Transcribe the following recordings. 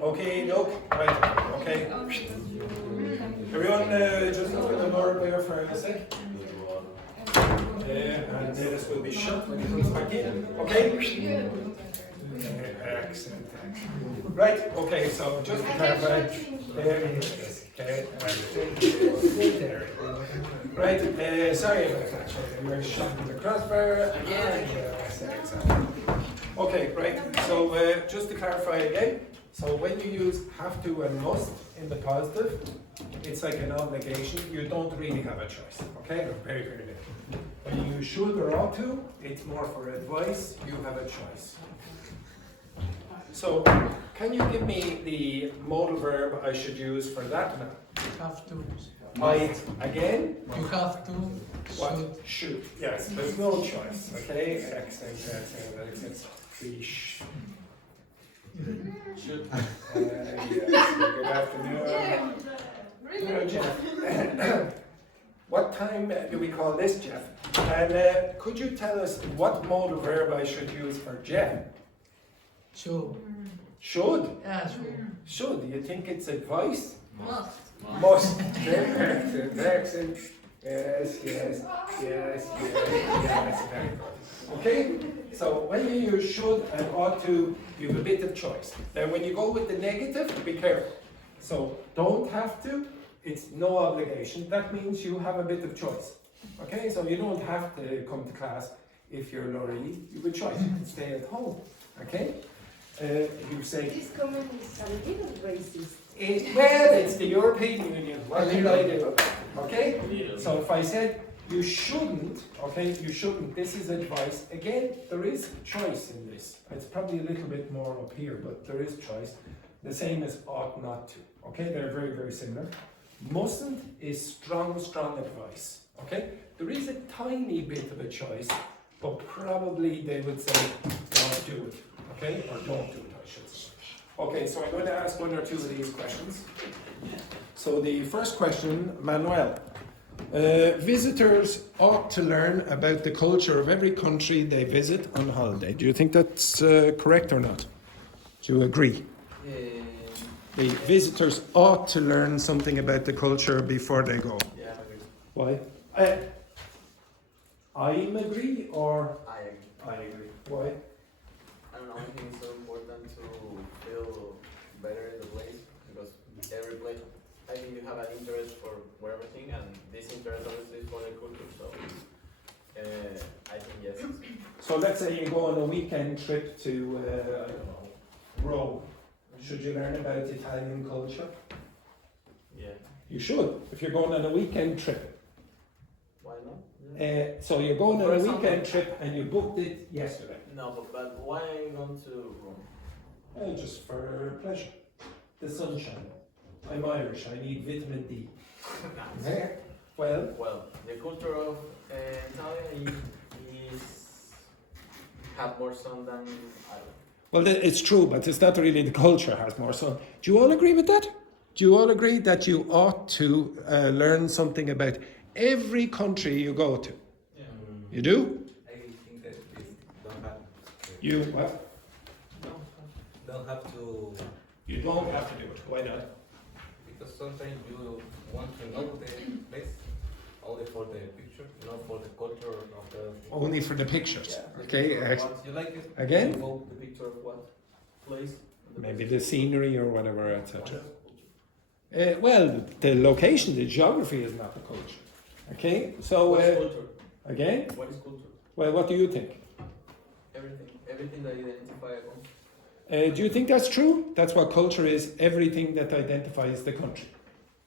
Okay, look, right, okay. Everyone, just open the door there for a sec. And this will be shut when he comes back in. Okay? Excellent. Right, okay, so just to clarify. There he is. Okay, there. Right, sorry about that. We're shutting the crossbar again. Okay, right, so just to clarify again. So when you use have to and must in the positive, it's like an obligation. You don't really have a choice. Okay? Very, very little. When you use should or ought to, it's more for advice. You have a choice. So, can you give me the modal verb I should use for that now? Have to. Again? You have to. What? Should. Yes, there's no choice. Okay? Excellent. Should. Yes, good afternoon. Hello, Jeff. What time do we call this, Jeff? And could you tell us what modal verb I should use for Jeff? Should. Should? Yeah, should. Should. Do you think it's advice? Must. Must. Excellent. Yes. Very good. Okay? So when you use should and ought to, you have a bit of choice. Now when you go with the negative, be careful. So don't have to, it's no obligation. That means you have a bit of choice. Okay? So you don't have to come to class if you're Laurie. You have a choice. You can stay at home. Okay? You say... This comment is a little racist. Well, it's the European Union. What did I do? Okay? So if I said you shouldn't, okay, you shouldn't, this is advice. Again, there is choice in this. It's probably a little bit more up here, but there is choice. The same as ought not to. Okay, they're very, very similar. Mustn't is strong advice. Okay? There is a tiny bit of a choice, but probably they would say don't do it. Okay? Or don't do it, I should say. Okay, so I'm going to ask one or two of these questions. So the first question, Manuel. Visitors ought to learn about the culture of every country they visit on holiday. Do you think that's correct or not? Do you agree? The visitors ought to learn something about the culture before they go. Yeah, I agree. Why? I'm agree or? I agree. Why? I don't know, I think it's so important to feel better in the place because every place, I think you have an interest for everything and this interest obviously is for the culture, so I think yes. So let's say you go on a weekend trip to, I don't know, Rome. Should you learn about Italian culture? Yeah. You should, if you're going on a weekend trip. Why not? So you're going on For a example- weekend trip and you booked it yesterday. No, but why are you going to Rome? Just for pleasure. The sunshine. I'm Irish, I need vitamin D. Well, Well, the culture of Italy is have more sun than Ireland. well, it's true, but it's not really the culture has more sun. Do you all agree with that? Do you all agree that you ought to learn something about every country you go to? Yeah. You do? I think that this don't have. You what? Don't have to, You don't have to do it. Why not? because sometimes you want to know the place only for the picture, not for the culture of the. Only for the pictures. Yeah. Okay. Once you like it. Again? you go. The picture of what? Place? Maybe the scenery or whatever, etc. Well, the location, the geography is not the culture. Okay. So What is culture? again, What is culture? well, what do you think? Everything that identify a country. Do you think that's true? That's what culture is, everything that identifies the country.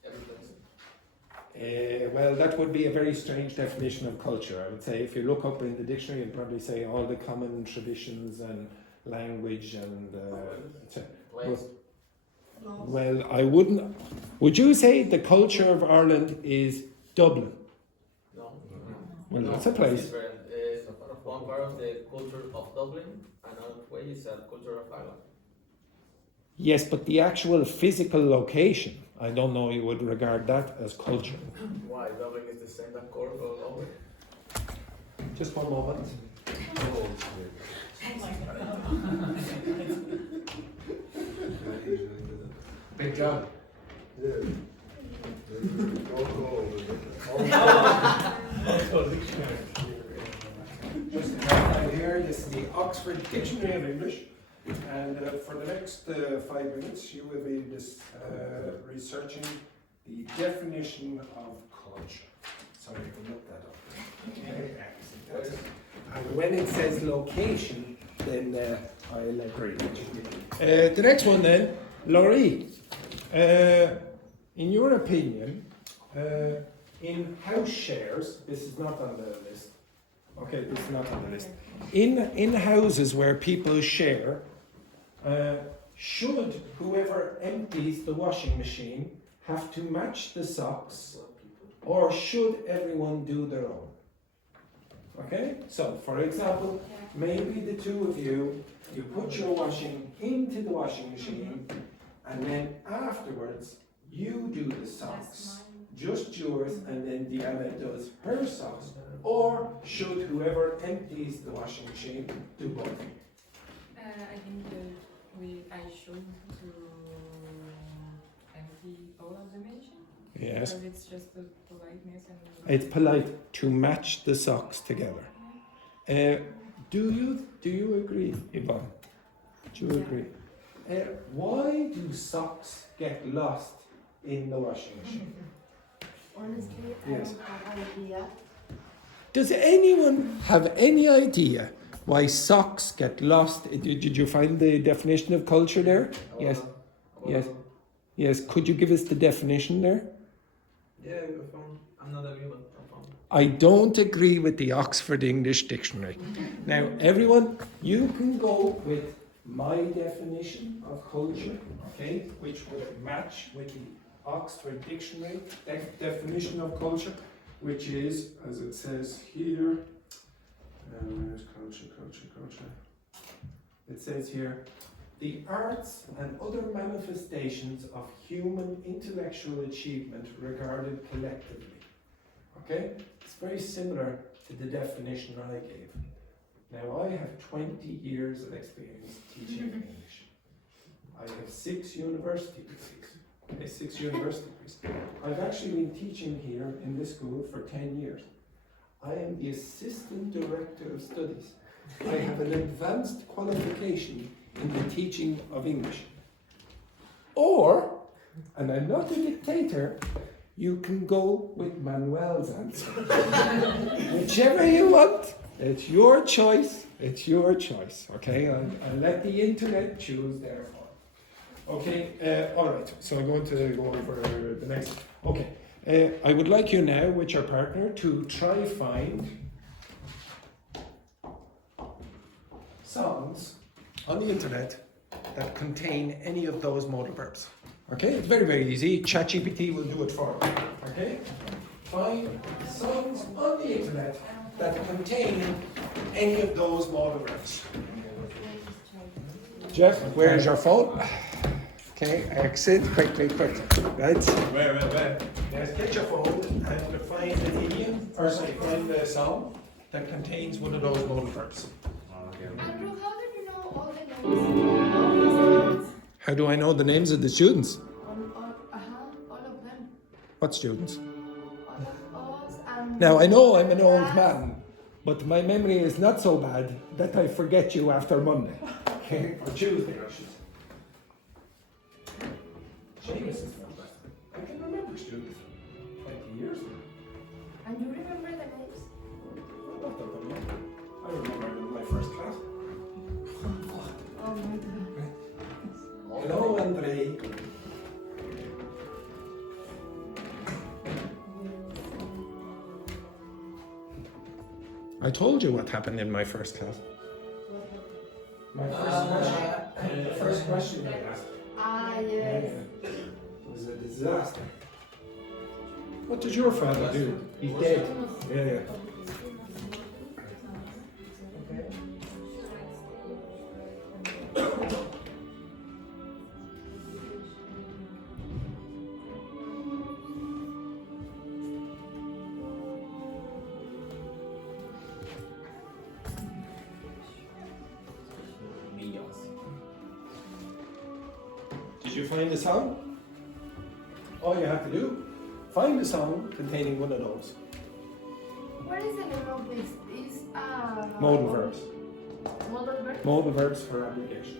Every place. Well, that would be a very strange definition of culture. I would say if you look up in the dictionary, it'd probably say all the common traditions and language and etc. Place. Well, I wouldn't. Would you say the culture of Ireland is Dublin? No. Well, No, that's a place. it's different. One part of the culture of Dublin, another way is a culture of Ireland. Yes, but the actual physical location, I don't know you would regard that as culture. Why? Dublin is the same as Cork or Galway. Just one moment. Oh, Oh my god. Big John. Just to clarify here, this is the Oxford Dictionary of English, and for the next 5 minutes you will be researching the definition of culture. Sorry, I can look that up. And when it says location, then I'll agree. The next one then, Laurie. In your opinion, in house shares, this is not on the list. Okay, this is not on the list. In houses where people share, should whoever empties the washing machine have to match the socks, or should everyone do their own? Okay, so for example, maybe the two of you put your washing into the washing machine, and then afterwards you do the socks, just yours, and then Diana does her socks. Or should whoever empties the washing machine do both? I think I should to empty all of the machine. Yes. Because it's just the politeness and. It's polite to match the socks together. Do you agree, Yvonne? Do you agree? Why do socks get lost in the washing machine? Honestly, Yes. I don't have idea. Does anyone have any idea why socks get lost? Did you find the definition of culture there? Yes. Yes. Yes. Could you give us the definition there? Yeah, I'm not agree, but I found. I don't agree with the Oxford English Dictionary. Now, everyone, you can go with my definition of culture, okay, which would match with the Oxford Dictionary definition of culture, which is, as it says here, where's culture? It says here, the arts and other manifestations of human intellectual achievement regarded collectively. Okay? It's very similar to the definition I gave. Now, I have 20 years of experience teaching English. I have 6 university degrees. Okay, 6 university degrees. I've actually been teaching here in this school for 10 years. I am the Assistant Director of Studies. I have an advanced qualification in the teaching of English. Or, and I'm not a dictator, you can go with Manuel's answer. Whichever you want, it's your choice, okay? I'll let the internet choose therefore. Okay, all right, so I'm going to go over the next. Okay, I would like you now, with your partner, to try find songs on the internet that contain any of those modal verbs. Okay, it's very, very easy. ChatGPT will do it for you. Okay, find songs on the internet that contain any of those modal verbs. Jeff, where is your phone? Okay, exit quickly. Right? Where? Yes, get your phone and find an idiom, or sorry, find a song that contains one of those modal verbs. Andrew, how do you know all the names? How do I know the names of the students? All of them. What students? All of us and. Now, I know I'm an old man, but my memory is not so bad that I forget you after Monday. Okay, or Tuesday, I should say. James is not bad. I can remember students 20 years ago. And you remember the names? Not that I remember. I remember them in my first class. Oh my god. Hello, Andrei. I told you what happened in my first class. My first question. The first question I asked. Yes. It was a disaster. What did your father do? He's dead. Yeah. Did you find the song? all you have to do, find a song containing one of those. What is the name of this? Is Modal verbs. modal verb? Modal verbs for application.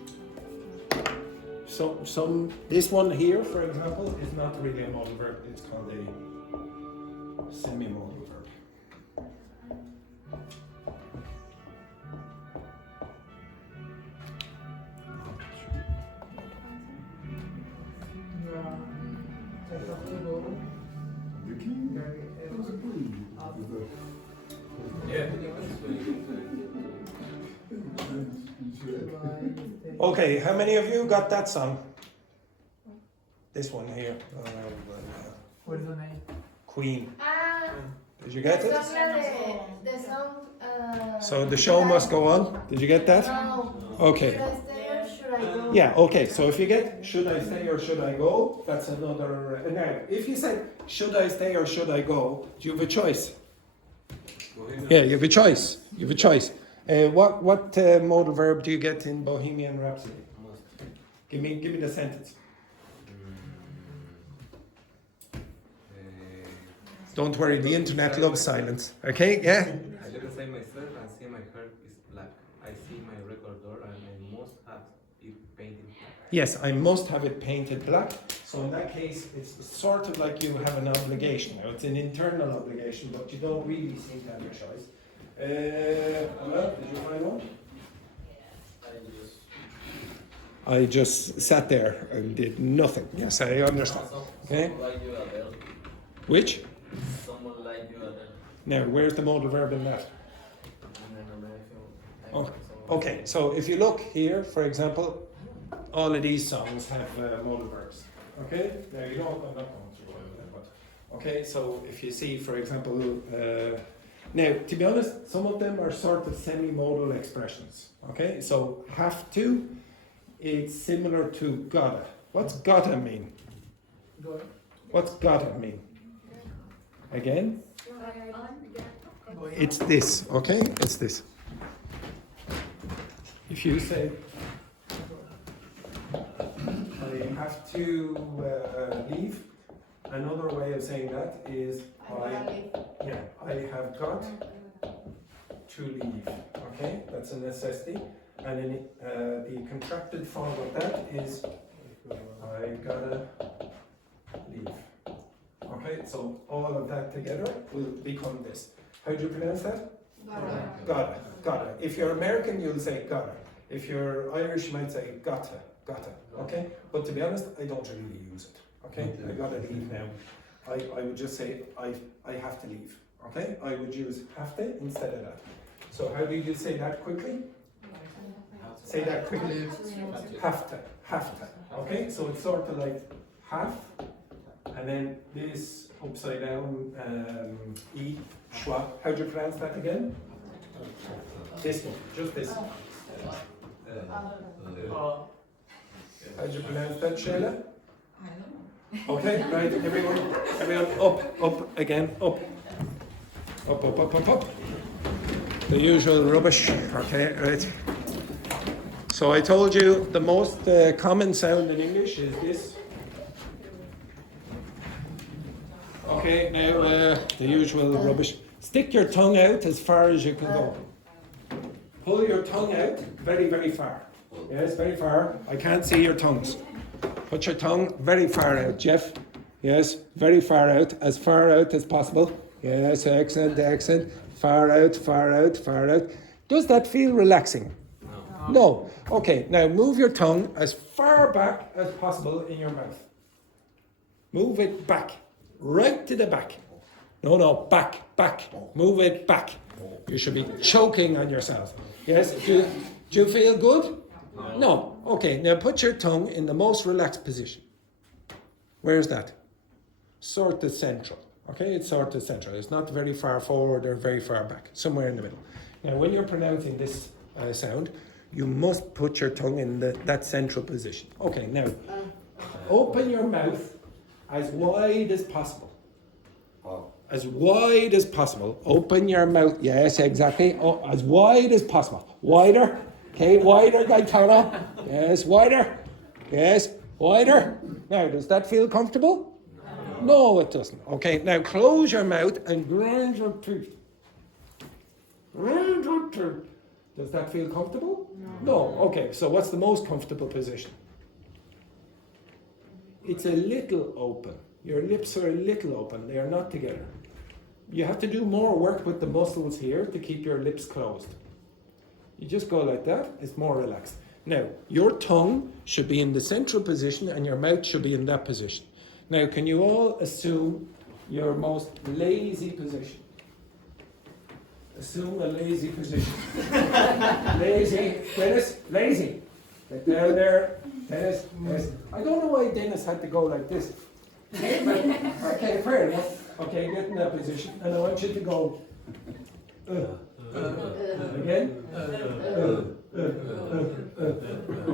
So this one here, for example, is not really a modal verb. It's called a semi-modal verb. I have to go. Okay, how many of you got that song? This one here. What is the name? Queen. Ah, Did you get it? the song. So the show must go on. Did you get that? No. Okay. Should I stay or should I go? Yeah, okay. So if you get should I stay or should I go, that's another. Now, if you said should I stay or should I go, do you have a choice? Yeah, you have a choice. You have a choice. What modal verb do you get in Bohemian Rhapsody? Give me the sentence. Don't worry, the internet loves silence. Okay, yeah. I live inside myself and see my hair is black. I see my record door and I must have it painted black. Yes, I must have it painted black. So in that case, it's sort of like you have an obligation. Now, it's an internal obligation, but you don't really seem to have a choice. Well, did you find one? I just sat there and did nothing. Yes, I understand. Okay. Someone like you, Adele. Which? Someone like you, Adele. Now, where's the modal verb in that? I never met him. Oh, okay, so if you look here, for example, all of these songs have modal verbs. Okay? Now, you don't, I'm not going through all of them, but okay, so if you see, for example, now, to be honest, some of them are sort of semi-modal expressions. Okay, so have to, it's similar to gotta. What's gotta mean? What's gotta mean? Again? It's this, okay? It's this. If you say, I have to leave, another way of saying that is I have got to leave, okay? That's a necessity. And then the contracted form of that is I gotta leave. Okay, so all of that together will become this. How do you pronounce that? Gotta. Gotta. If you're American, you'll say gotta. If you're Irish, you might say gotta. Okay? But to be honest, I don't really use it. Okay? I gotta leave now. I would just say I have to leave. Okay? I would use have to instead of that. So how do you say that quickly? Say that quickly. Have to. Okay? So it's sort of like have, and then this upside down E, schwa. How do you pronounce that again? This one, just this one. How do you pronounce that, Shayla? Okay, right, everyone up, again, up. Up. The usual rubbish, okay, right. So I told you the most common sound in English is this. Okay, now the usual rubbish. Stick your tongue out as far as you can go. Pull your tongue out very, very far. Yes, very far. I can't see your tongues. Put your tongue very far out, Jeff. Yes, very far out as possible. Yes, excellent. Far out. Does that feel relaxing? No. Okay, now move your tongue as far back as possible in your mouth. Move it back, right to the back. No, back. Move it back. You should be choking on yourself. Yes, do you feel good? No. Okay, now put your tongue in the most relaxed position. Where's that? Sort of central. Okay, it's sort of central. It's not very far forward or very far back. Somewhere in the middle. Now, when you're pronouncing this sound, you must put your tongue in that central position. Okay, now, open your mouth as wide as possible. As wide as possible. Open your mouth. Yes, exactly. Oh, as wide as possible. Wider. Okay, wider, Gaetano. Yes, wider. Yes, wider. Now, does that feel comfortable? No, it doesn't. Okay, now close your mouth and grind your teeth. Grind your teeth. Does that feel comfortable? No. Okay, so what's the most comfortable position? It's a little open. Your lips are a little open. They are not together. You have to do more work with the muscles here to keep your lips closed. You just go like that, it's more relaxed. Now, your tongue should be in the central position and your mouth should be in that position. Now, can you all assume your most lazy position? Assume a lazy position. Lazy. Dennis, lazy. Get down there. Dennis, yes. I don't know why Dennis had to go like this. Okay, fair enough. Okay, get in that position. And I want you to go. Again.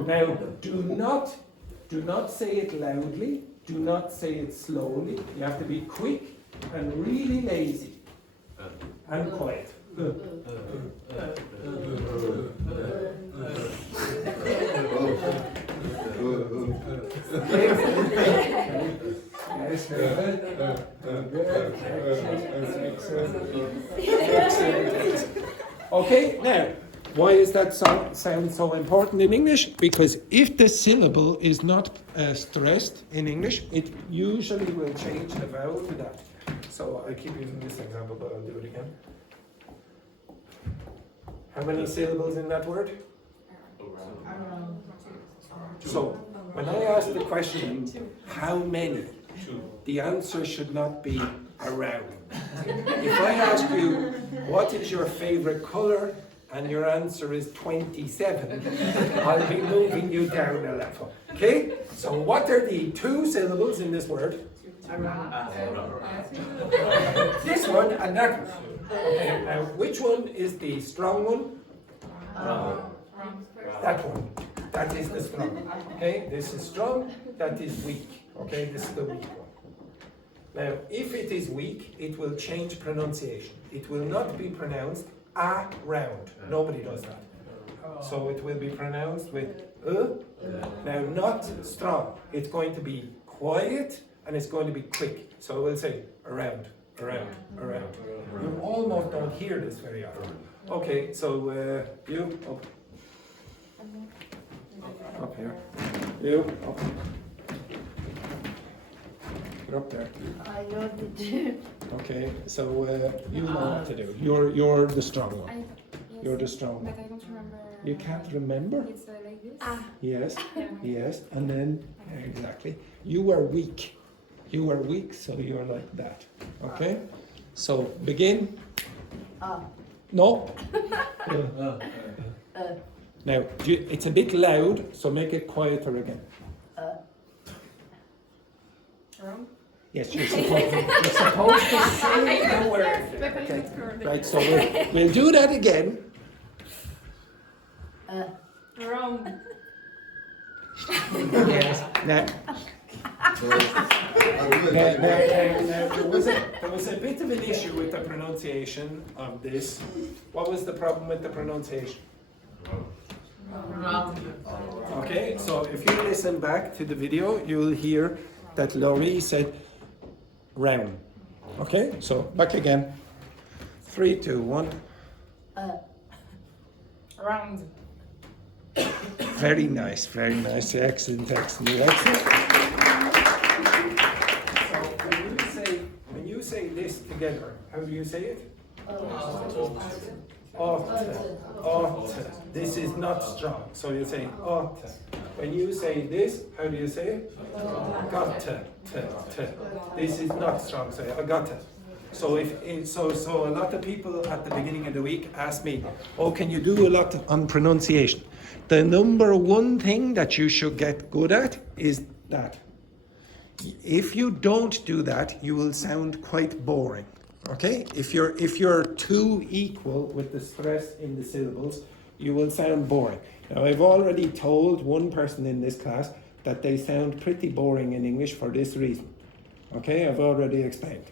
Now, do not say it loudly. Do not say it slowly. You have to be quick and really lazy and quiet. Yes, very good. Excellent. Okay, now, why is that sound so important in English? Because if the syllable is not stressed in English, it usually will change the vowel to that. So I keep using this example, but I'll do it again. How many syllables in that word? So, when I ask the question, how many? The answer should not be around. If I ask you, what is your favorite color? And your answer is 27, I'll be moving you down a level. Okay? So what are the two syllables in this word? This one and that one. Okay, now which one is the strong one? That one. That is the strong one. Okay, this is strong, that is weak. Okay, this is the weak one. Now, if it is weak, it will change pronunciation. It will not be pronounced around. Nobody does that. So it will be pronounced with Now, not strong. It's going to be quiet and it's going to be quick. So we'll say around, around, around. You almost don't hear this very often. Okay, so you up. Up here. You up. You're up there. I know what to do. Okay, so you know what to do. You're the strong one. Yes, You're the strong but one. I don't remember. You can't remember? It's like this. Yes, Yeah. yes, and then exactly. You were weak. You were weak, so you're like that. Okay? So begin. No. Now it's a bit loud, so make it quieter again. Wrong. Yes, you're supposed to say the word. Okay. Right, so we'll do that again. Wrong. Yes. Now, there was a bit of an issue with the pronunciation of this. What was the problem with the pronunciation? Okay, so if you listen back to the video, you will hear that Laurie said round. Okay, so back again. 3, 2, 1. Round. Very nice, very nice. Excellent, excellent, excellent. So when you say this together, how do you say it? Otte. This is not strong. So you say otte. When you say this, how do you say it? Gotte. This is not strong. Say gotte. So so a lot of people at the beginning of the week ask me, "Oh, can you do a lot on pronunciation?" The number one thing that you should get good at is that. If you don't do that, you will sound quite boring. Okay? If you're too equal with the stress in the syllables, you will sound boring. Now, I've already told one person in this class that they sound pretty boring in English for this reason. Okay? I've already explained.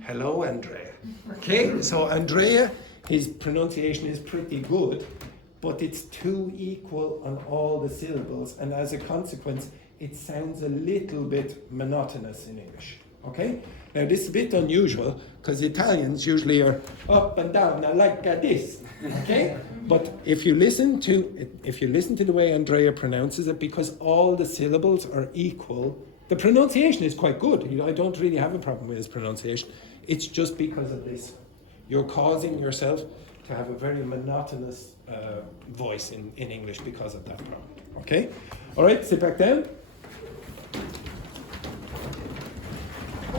Hello, Andrea. Okay? So Andrea, his pronunciation is pretty good, but it's too equal on all the syllables, and as a consequence, it sounds a little bit monotonous in English. Okay? Now this is a bit unusual because Italians usually are up and down like this. Okay? But if you listen to the way Andrea pronounces it, because all the syllables are equal, the pronunciation is quite good. I don't really have a problem with his pronunciation. It's just because of this. You're causing yourself to have a very monotonous voice in English because of that problem. Okay? All right, sit back down.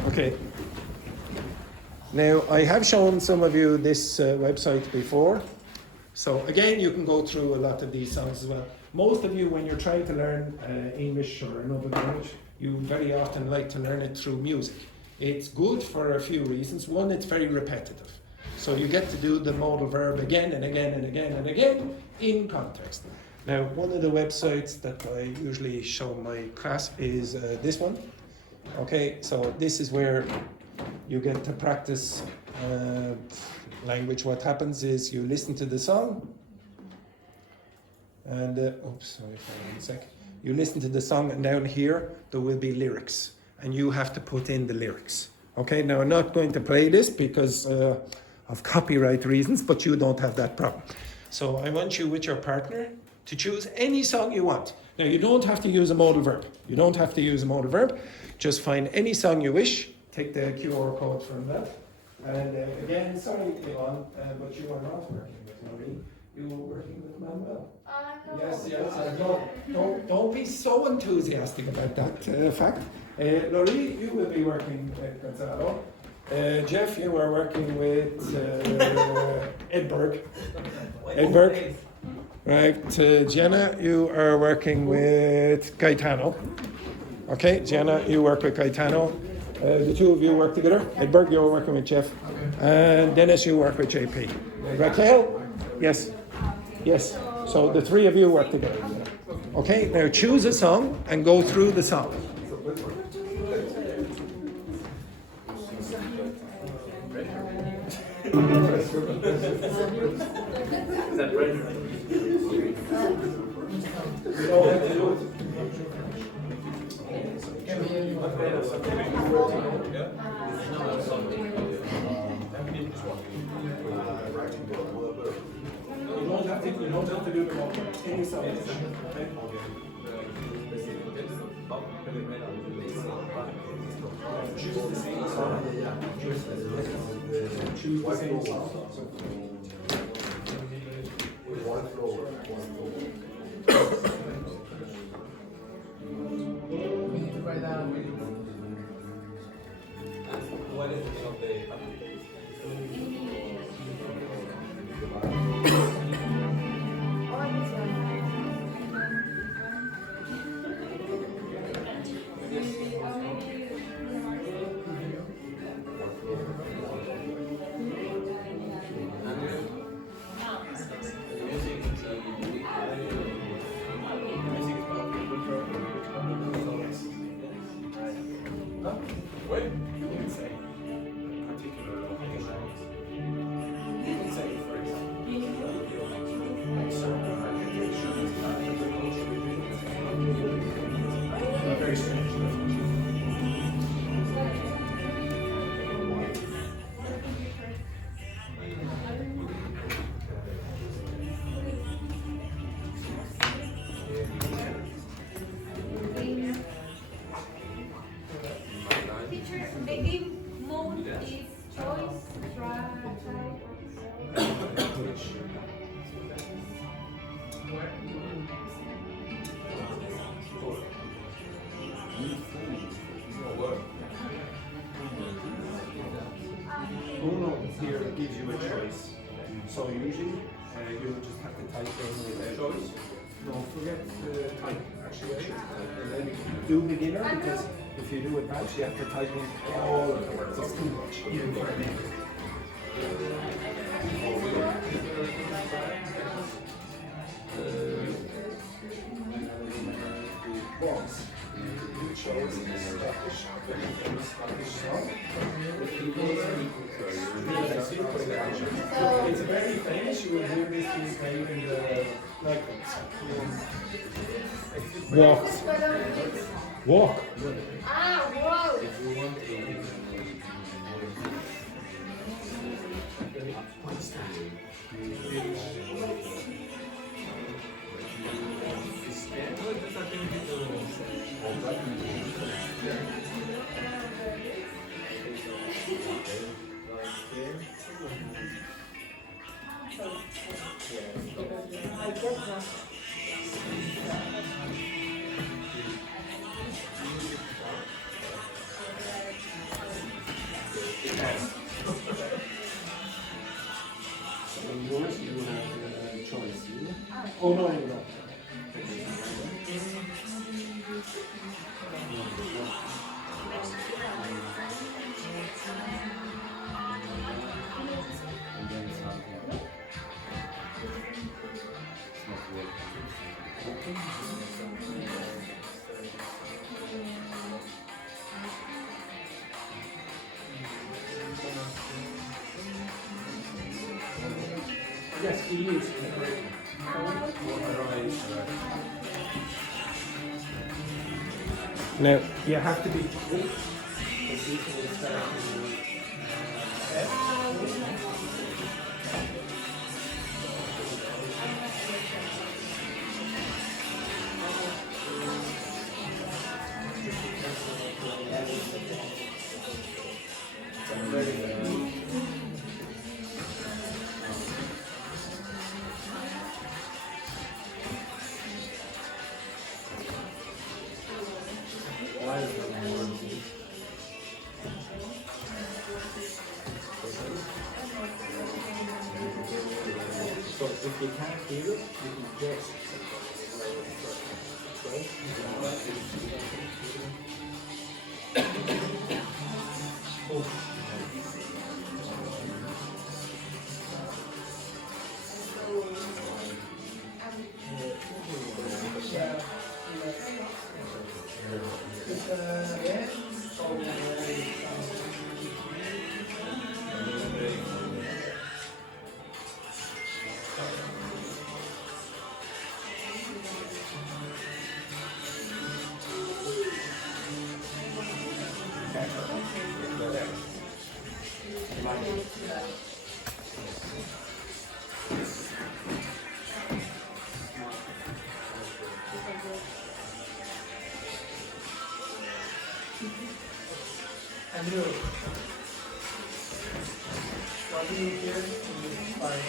Okay. Now, I have shown some of you this website before. So again, you can go through a lot of these songs as well. Most of you, when you're trying to learn English or another language, you very often like to learn it through music. It's good for a few reasons. One, it's very repetitive. So you get to do the modal verb again and again and again and again in context. Now, one of the websites that I usually show my class is this one. Okay, so this is where you get to practice language. What happens is you listen to the song, and oops, sorry for 1 sec. You listen to the song, and down here there will be lyrics, and you have to put in the lyrics. Okay, now I'm not going to play this because of copyright reasons, but you don't have that problem. So I want you with your partner to choose any song you want. Now you don't have to use a modal verb. You don't have to use a modal verb. Just find any song you wish. Take the QR code from that. And again, sorry, Yvonne, but you are not working with Marie. You are working with Manuel. No. Yes. Don't be so enthusiastic about that fact. Laurie, you will be working with Gonzalo. Jeff, you are working with Edberg. Right, Jenna, you are working with Gaetano. Okay, Jenna, you work with Gaetano. The two of you work together. Edberg, you're working with Jeff. And Dennis, you work with JP. Raquel? Yes. Yes. So the three of you work together. Okay, now choose a song and go through the song. Is that right? You don't have to do them all. Any song. Choose the same song. Choose the same song. One floor. We need to write down. What is the name of the application? Wait. You can say a particular location. You can say, for example, like certain architecture is not agriculture. Very strange. Teacher, the game mode is choice, try. Uno here gives you a choice. So usually you just have to type in the choice. Don't forget to type. Actually, and then do beginner, because if you do advanced, you have to type in all of the words. It's too much, even for a beginner. Box. shows it's very famous. You will hear this being played in the nightclubs. Walk. Walk. Ah, wow. Yours, you have a choice. Oh no, you don't. Yes, it is. Now, you have to be quick. Because you can start So if you can't hear it, you can guess. Andrew, what do you hear in this part?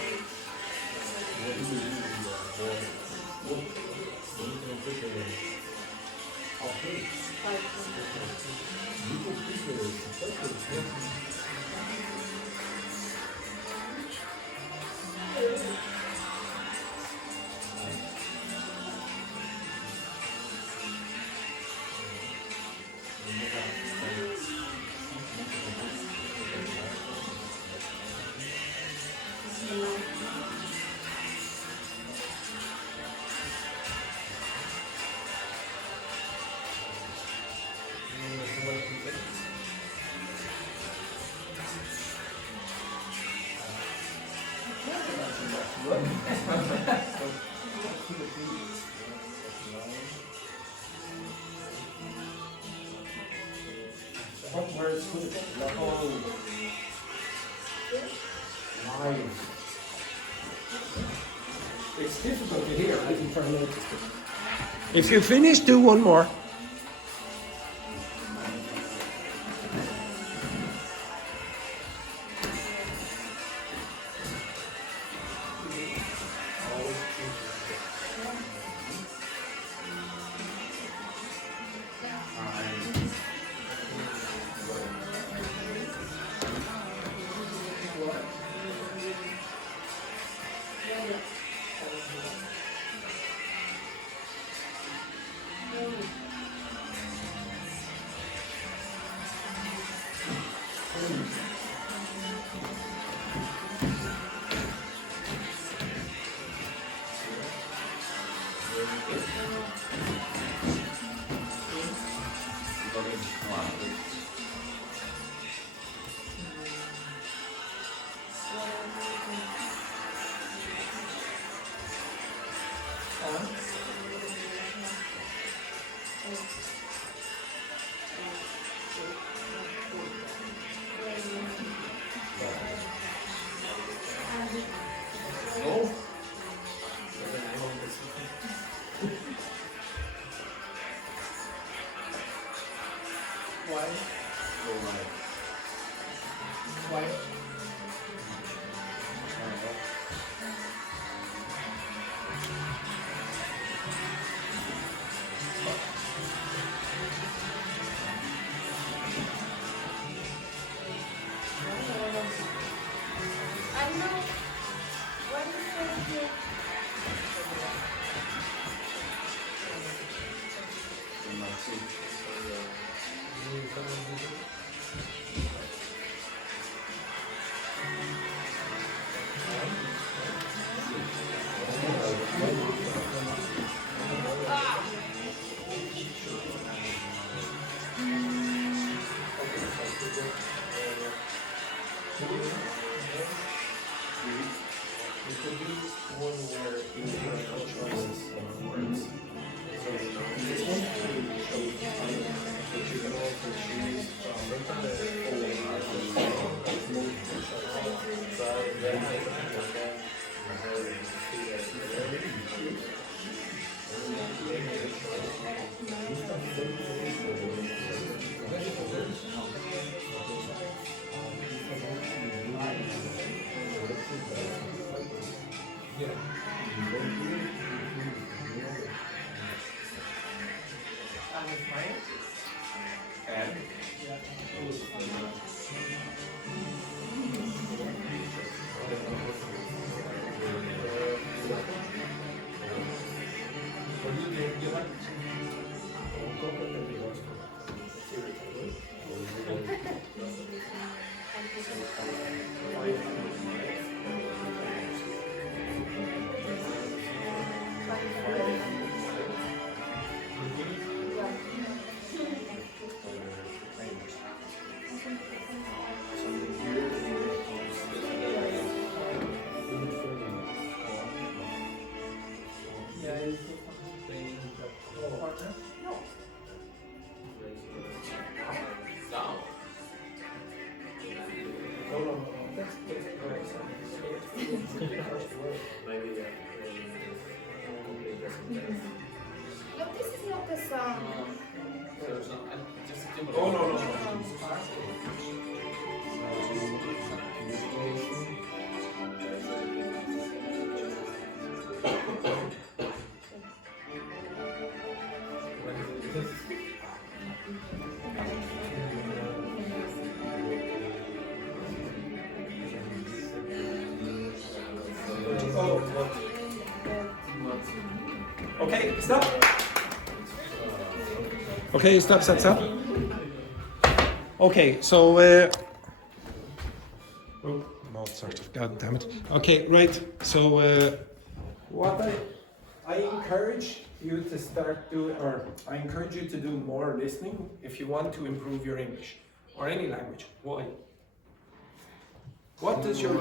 What words could it be? The whole live. It's difficult to hear, I can try and notice it. If you finish, do one more. No? Why? Why? I don't know. What is it here? It could be one where you make a choices of words. So this one will show time, but you can also choose from multiple choices. And it's mine? And Yeah, it's playing the partner. Down. no. That's correct. Maybe No, this is not the song. Oh, no. Okay, stop. Okay, stop. Okay, so oh, Mozart, god damn it. Okay, right. So what I encourage you to start doing, or I encourage you to do more listening if you want to improve your English or any language. Why? What does your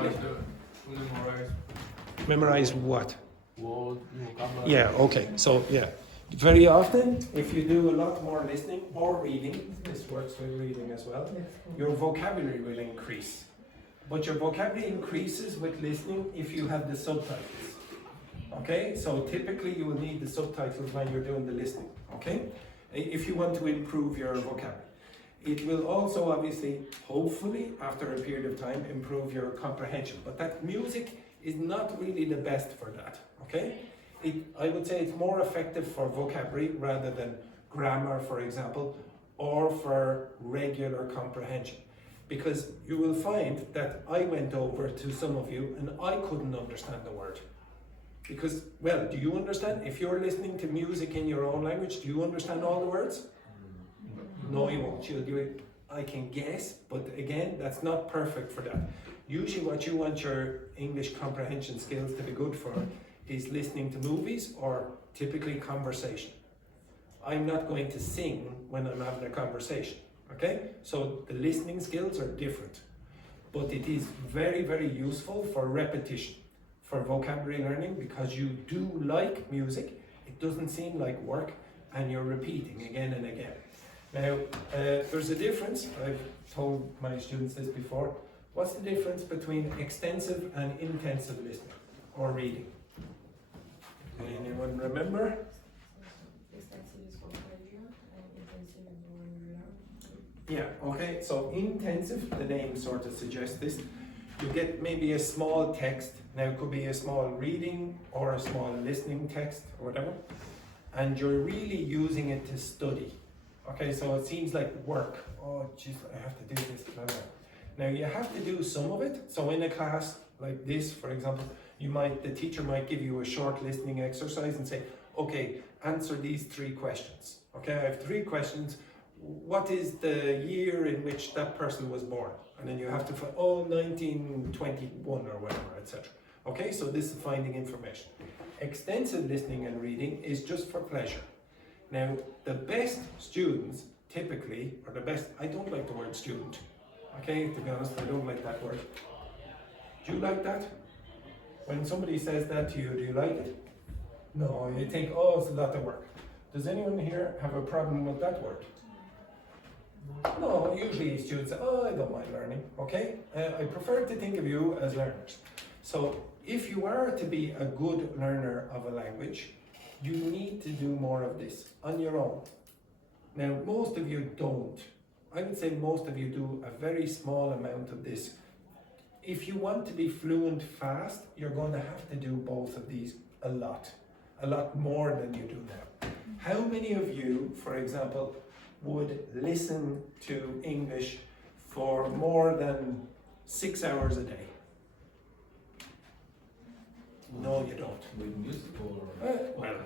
memorize what? Yeah, okay. So yeah, very often if you do a lot more listening or reading, this works with reading as well, your vocabulary will increase. But your vocabulary increases with listening if you have the subtitles. Okay, so typically you will need the subtitles when you're doing the listening, okay? If you want to improve your vocabulary. It will also obviously, hopefully, after a period of time, improve your comprehension. But that music is not really the best for that, okay? I would say it's more effective for vocabulary rather than grammar, for example, or for regular comprehension. Because you will find that I went over to some of you and I couldn't understand the word. Because, well, do you understand? If you're listening to music in your own language, do you understand all the words? No, you won't. You'll do it, I can guess, but again, that's not perfect for that. Usually what you want your English comprehension skills to be good for is listening to movies or typically conversation. I'm not going to sing when I'm having a conversation, okay? So the listening skills are different, but it is very, very useful for repetition, for vocabulary learning, because you do like music, it doesn't seem like work, and you're repeating again and again. Now, there's a difference. I've told my students this before. What's the difference between extensive and intensive listening or reading? Anyone remember? Extensive is for pleasure and intensive is when you learn. Yeah, okay, so intensive, the name sort of suggests this. You get maybe a small text, now it could be a small reading or a small listening text or whatever, and you're really using it to study. Okay, so it seems like work. Oh, jeez, I have to do this, blah, blah. Now you have to do some of it. So in a class like this, for example, the teacher might give you a short listening exercise and say, okay, answer these 3 questions. Okay, I have 3 questions. What is the year in which that person was born? And then you have to find, 1921 or whatever, etc. Okay, so this is finding information. Extensive listening and reading is just for pleasure. Now, the best students typically, or the best, I don't like the word student. Okay, to be honest, I don't like that word. Do you like that? When somebody says that to you, do you like it? No, you think, oh, it's a lot of work. Does anyone here have a problem with that word? No, usually students say, oh, I don't mind learning, okay? I prefer to think of you as learners. So if you are to be a good learner of a language, you need to do more of this on your own. Now, most of you don't. I would say most of you do a very small amount of this. If you want to be fluent fast, you're going to have to do both of these a lot more than you do now. How many of you, for example, would listen to English for more than 6 hours a day? No, you don't. With music or? Well,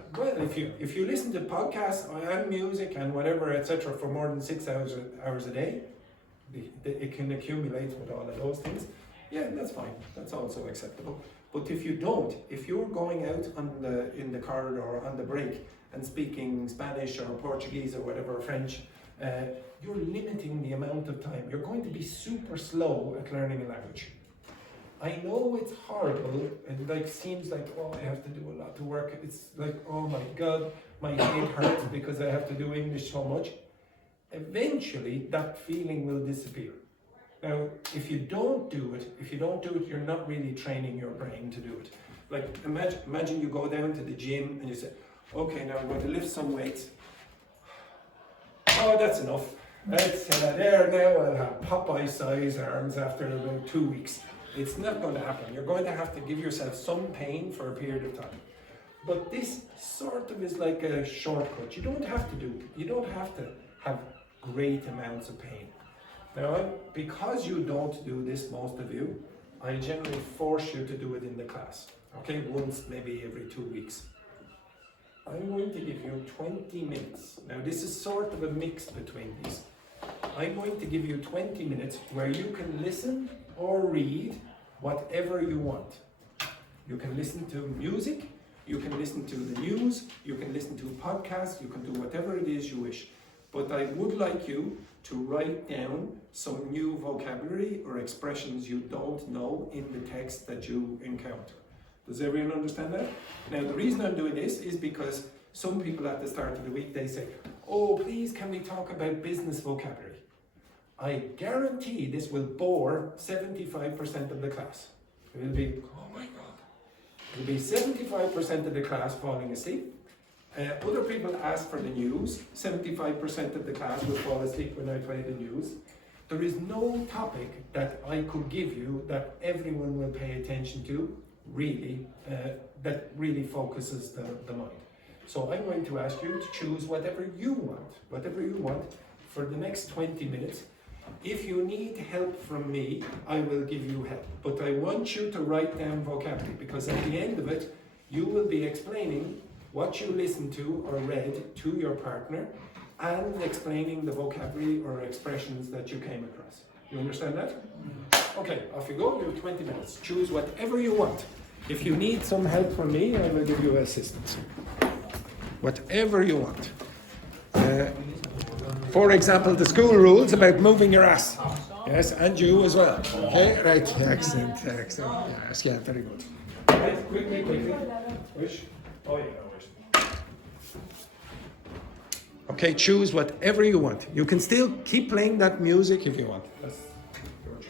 if you listen to podcasts and music and whatever, etc., for more than 6 hours a day, it can accumulate with all of those things. Yeah, that's fine. That's also acceptable. But if you don't, if you're going out in the corridor on the break and speaking Spanish or Portuguese or whatever, French, you're limiting the amount of time. You're going to be super slow at learning a language. I know it's horrible, it seems like, oh, I have to do a lot of work. It's like, oh my God, my head hurts because I have to do English so much. Eventually, that feeling will disappear. Now, if you don't do it, you're not really training your brain to do it. Like, imagine you go down to the gym and you say, okay, now I'm going to lift some weights. Oh, that's enough. There now, I'll have Popeye-size arms after about 2 weeks. It's not going to happen. You're going to have to give yourself some pain for a period of time. But this sort of is like a shortcut. You don't have to have great amounts of pain. Now, because you don't do this, most of you, I generally force you to do it in the class. Okay, once, maybe every 2 weeks. I'm going to give you 20 minutes. Now, this is sort of a mix between these. I'm going to give you 20 minutes where you can listen or read whatever you want. You can listen to music, you can listen to the news, you can listen to podcasts, you can do whatever it is you wish. But I would like you to write down some new vocabulary or expressions you don't know in the text that you encounter. Does everyone understand that? Now, the reason I'm doing this is because some people at the start of the week, they say, oh, please, can we talk about business vocabulary? I guarantee this will bore 75% of the class. It will be, oh my God. It will be 75% of the class falling asleep. Other people ask for the news. 75% of the class will fall asleep when I play the news. There is no topic that I could give you that everyone will pay attention to, really, that really focuses the mind. So I'm going to ask you to choose whatever you want for the next 20 minutes. If you need help from me, I will give you help. But I want you to write down vocabulary, because at the end of it, you will be explaining what you listened to or read to your partner and explaining the vocabulary or expressions that you came across. You understand that? Okay, off you go. You have 20 minutes. Choose whatever you want. If you need some help from me, I will give you assistance. Whatever you want. For example, the school rules about moving your ass. Yes, and you as well. Okay, right. Excellent. Yes, yeah, very good. Right, quickly. Wish? Oh, yeah, wish. Okay, choose whatever you want. You can still keep playing that music if you want. That's your choice.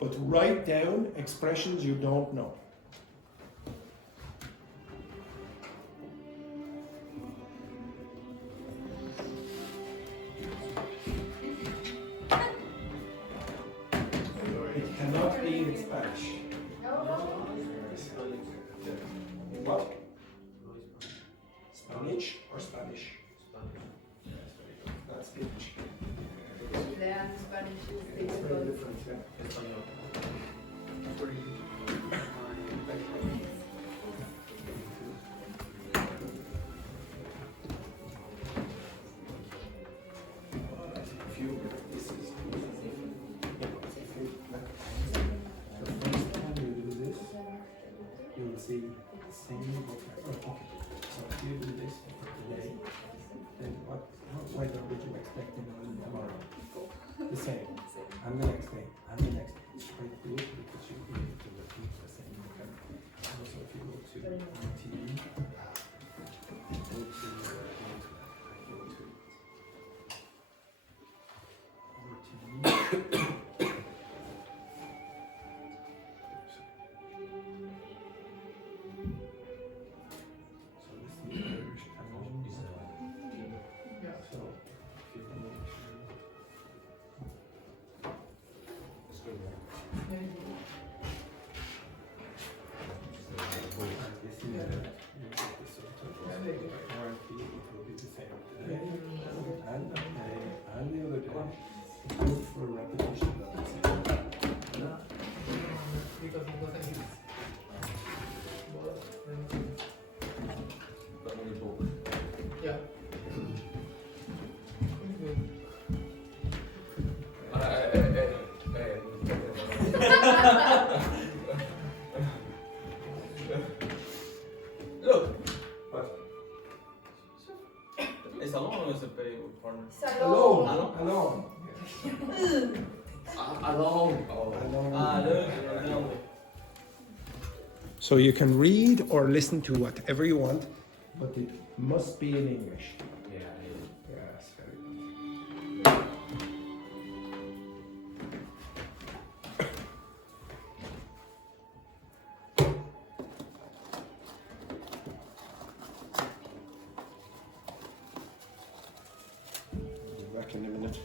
But write down expressions you don't know. It cannot be in Spanish. What? Spanish or Spanish? That's Spanish. Learn Spanish is It's very difficult. different, yeah. If you, this is, the first time you do this, you will see the same vocabulary. Okay. So if you do this today, then what are you expecting on tomorrow? The same. And the next day. And the next day. It's quite good because you need to repeat the same vocabulary. Also, if you go to routine, go to routine. So this is the Irish conversion. So if you go to and the other day, it's good for repetition. Because it wasn't used. Yeah. Look, What? ¿es alone o es el partner? Alone. Alone? Alone. Alone. Oh. Alone. Look, alone. So you can read or listen to whatever you want, but it must be in English. Yes, very good. I'll be back in a minute.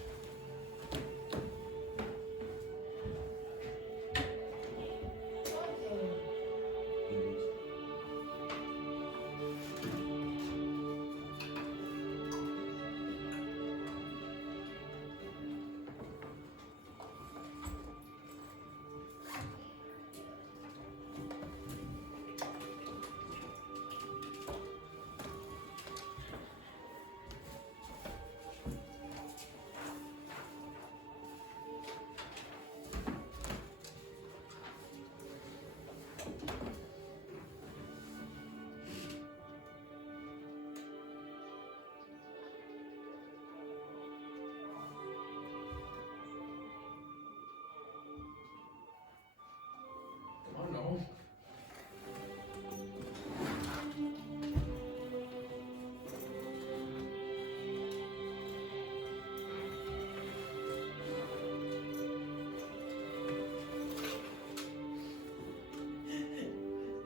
Oh no.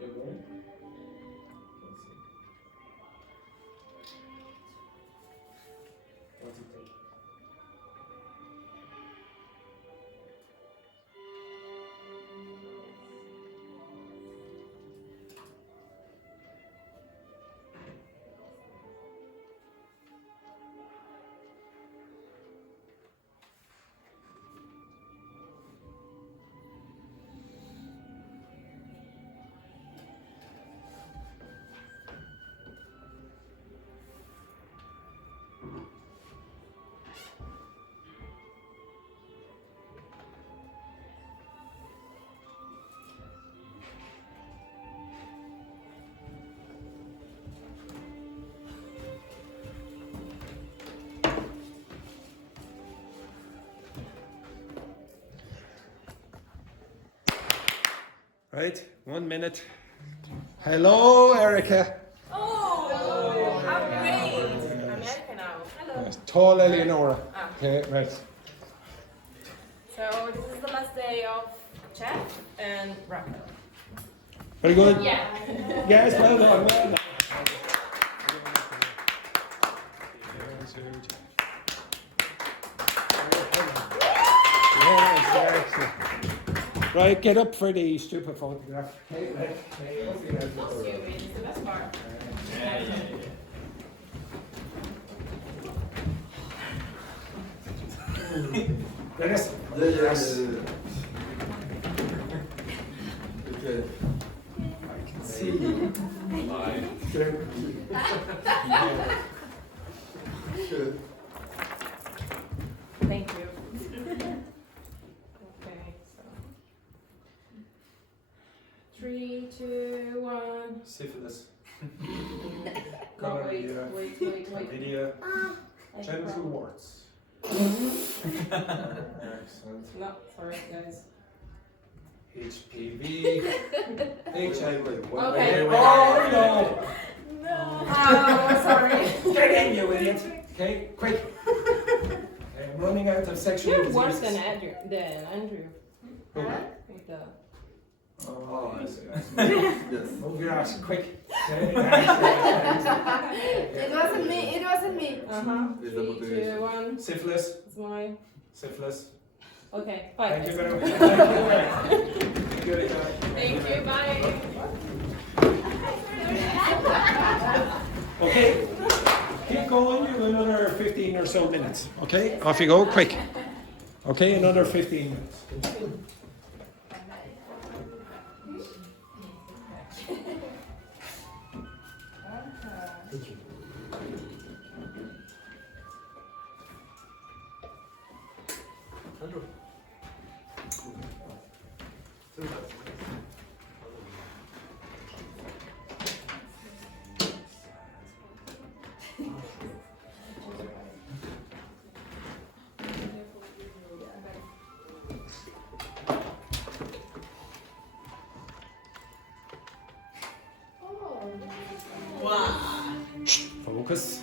You go? Let's see. What's it take? Right, 1 minute. Hello, Erika. Oh, I'm great. Yes. Tall Eleonora. Ah. Okay, right. So this is the last day of Jeff and Raquel. Very good. Yeah. Yes, well done, well done. Yes, excellent. Right, get up for the stupid photograph. Okay, right. It's the best part. Dennis? Yes. Okay. I can see you. Good. Good. Thank you. Okay, so 3, 2, 1. Syphilis. No, wait. Lydia. I Genital forgot. warts. Excellent. No, sorry guys. HPV. HIV. Okay. Oh no! No. Oh, sorry. Get in, you idiot! Okay, quick. I'm running out of sexual You're diseases. worse than Andrew. Who? With the Oh, I see. Yes. Move your ass, quick. Okay. It wasn't me. It wasn't me. Is the 3, 2, motivation. 1. Syphilis. It's mine. Syphilis. Okay, bye. Thank you very much. Thank you. Good. Thank you, bye. Okay. Keep going. You another 15 or so minutes. Okay. Off you go. Quick. Okay. Another 15 minutes. Andrew. Focus.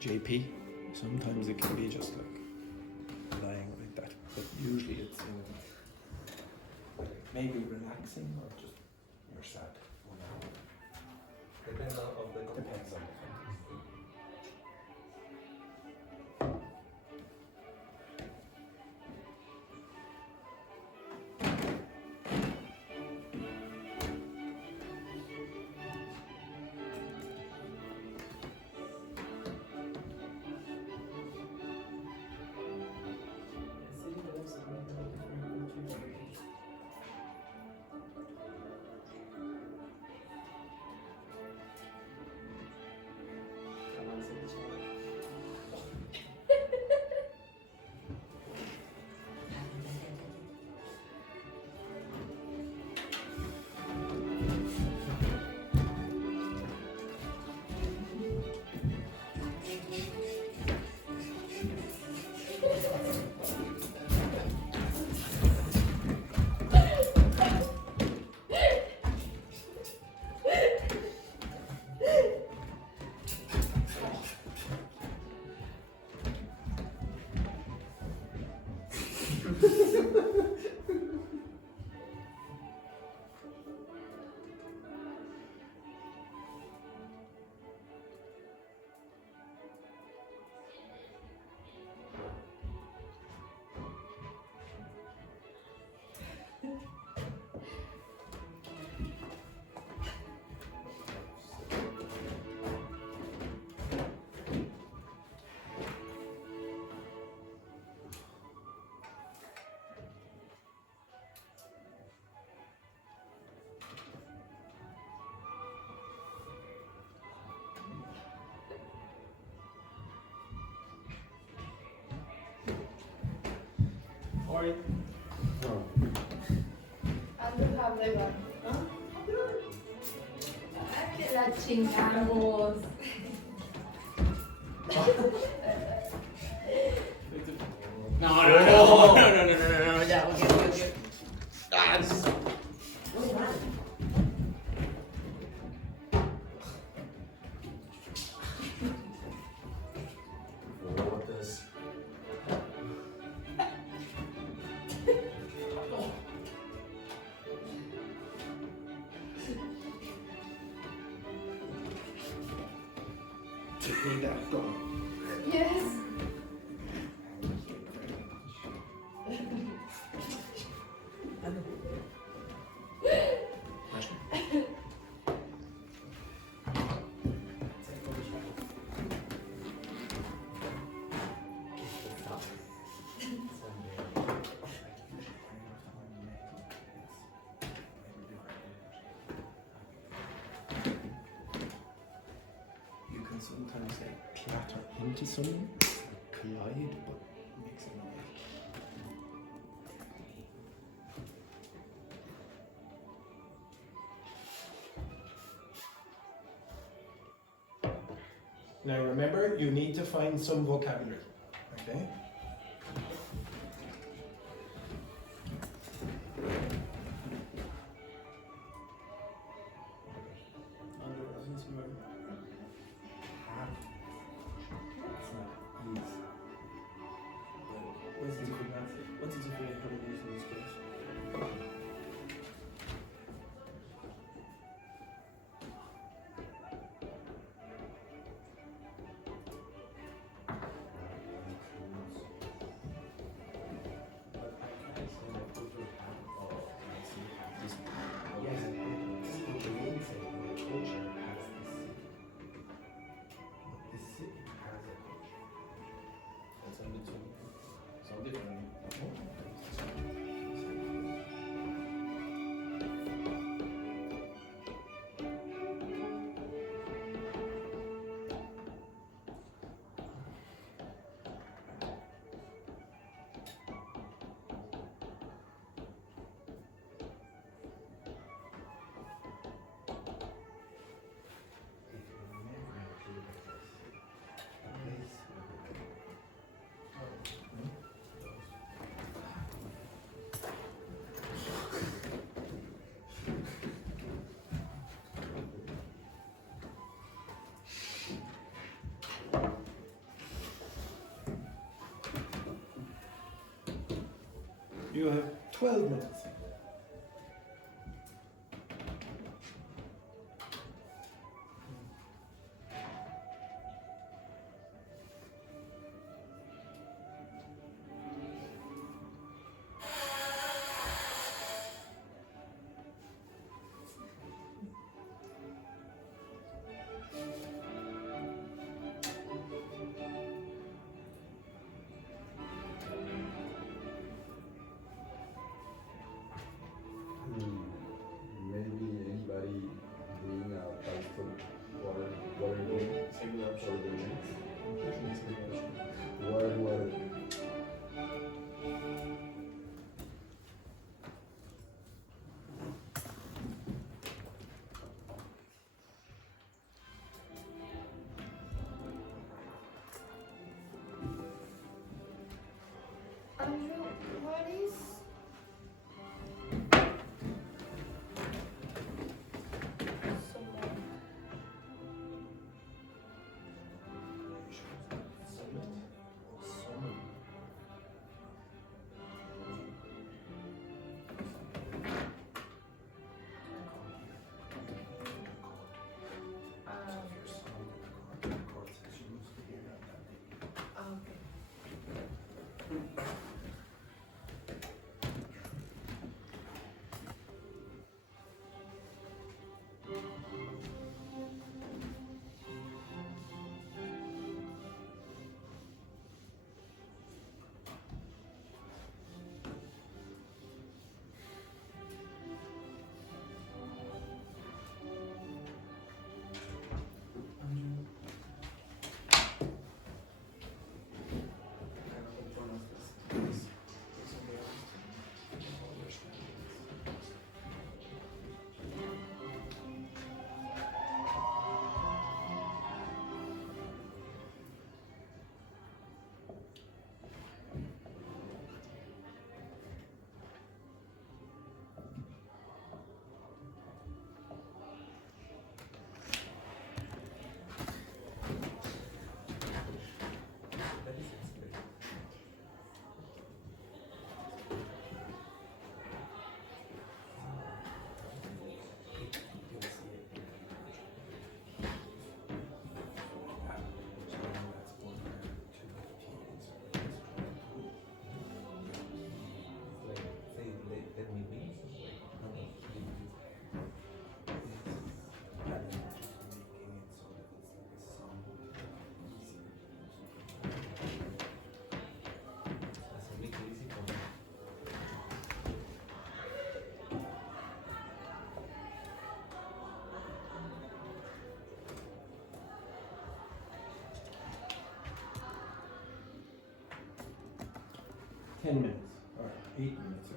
JP. Sometimes it can be just like lying like that, but usually it's maybe relaxing or just you're sad. Depends on the Depends on the context. Sorry. Andrew have the gun. Que la chingamos. No, ya, okay. Ah, this is... Waters. Take that gone. Yes. You can sometimes clatter into something, collide, but it makes a noise. Now remember, you need to find some vocabulary, okay? What is the way how to use this place? You have 12 minutes. 10 minutes, or 8 minutes.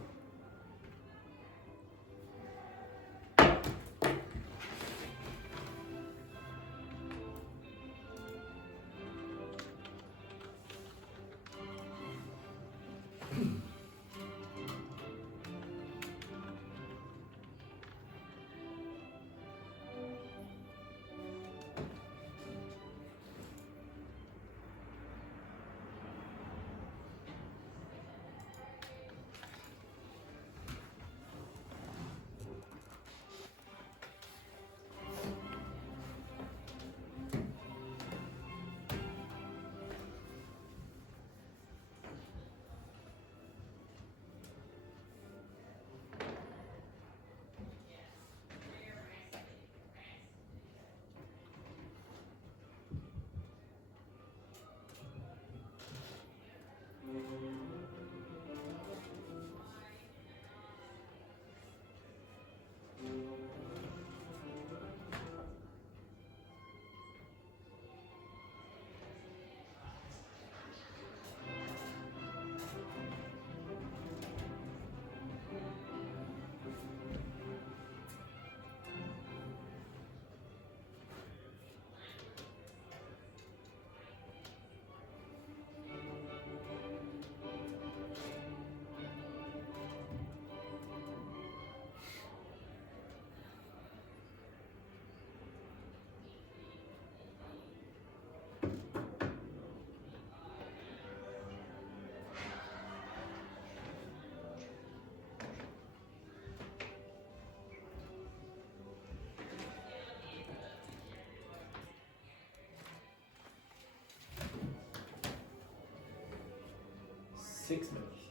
Six minutes.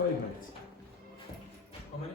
Five minutes. How many?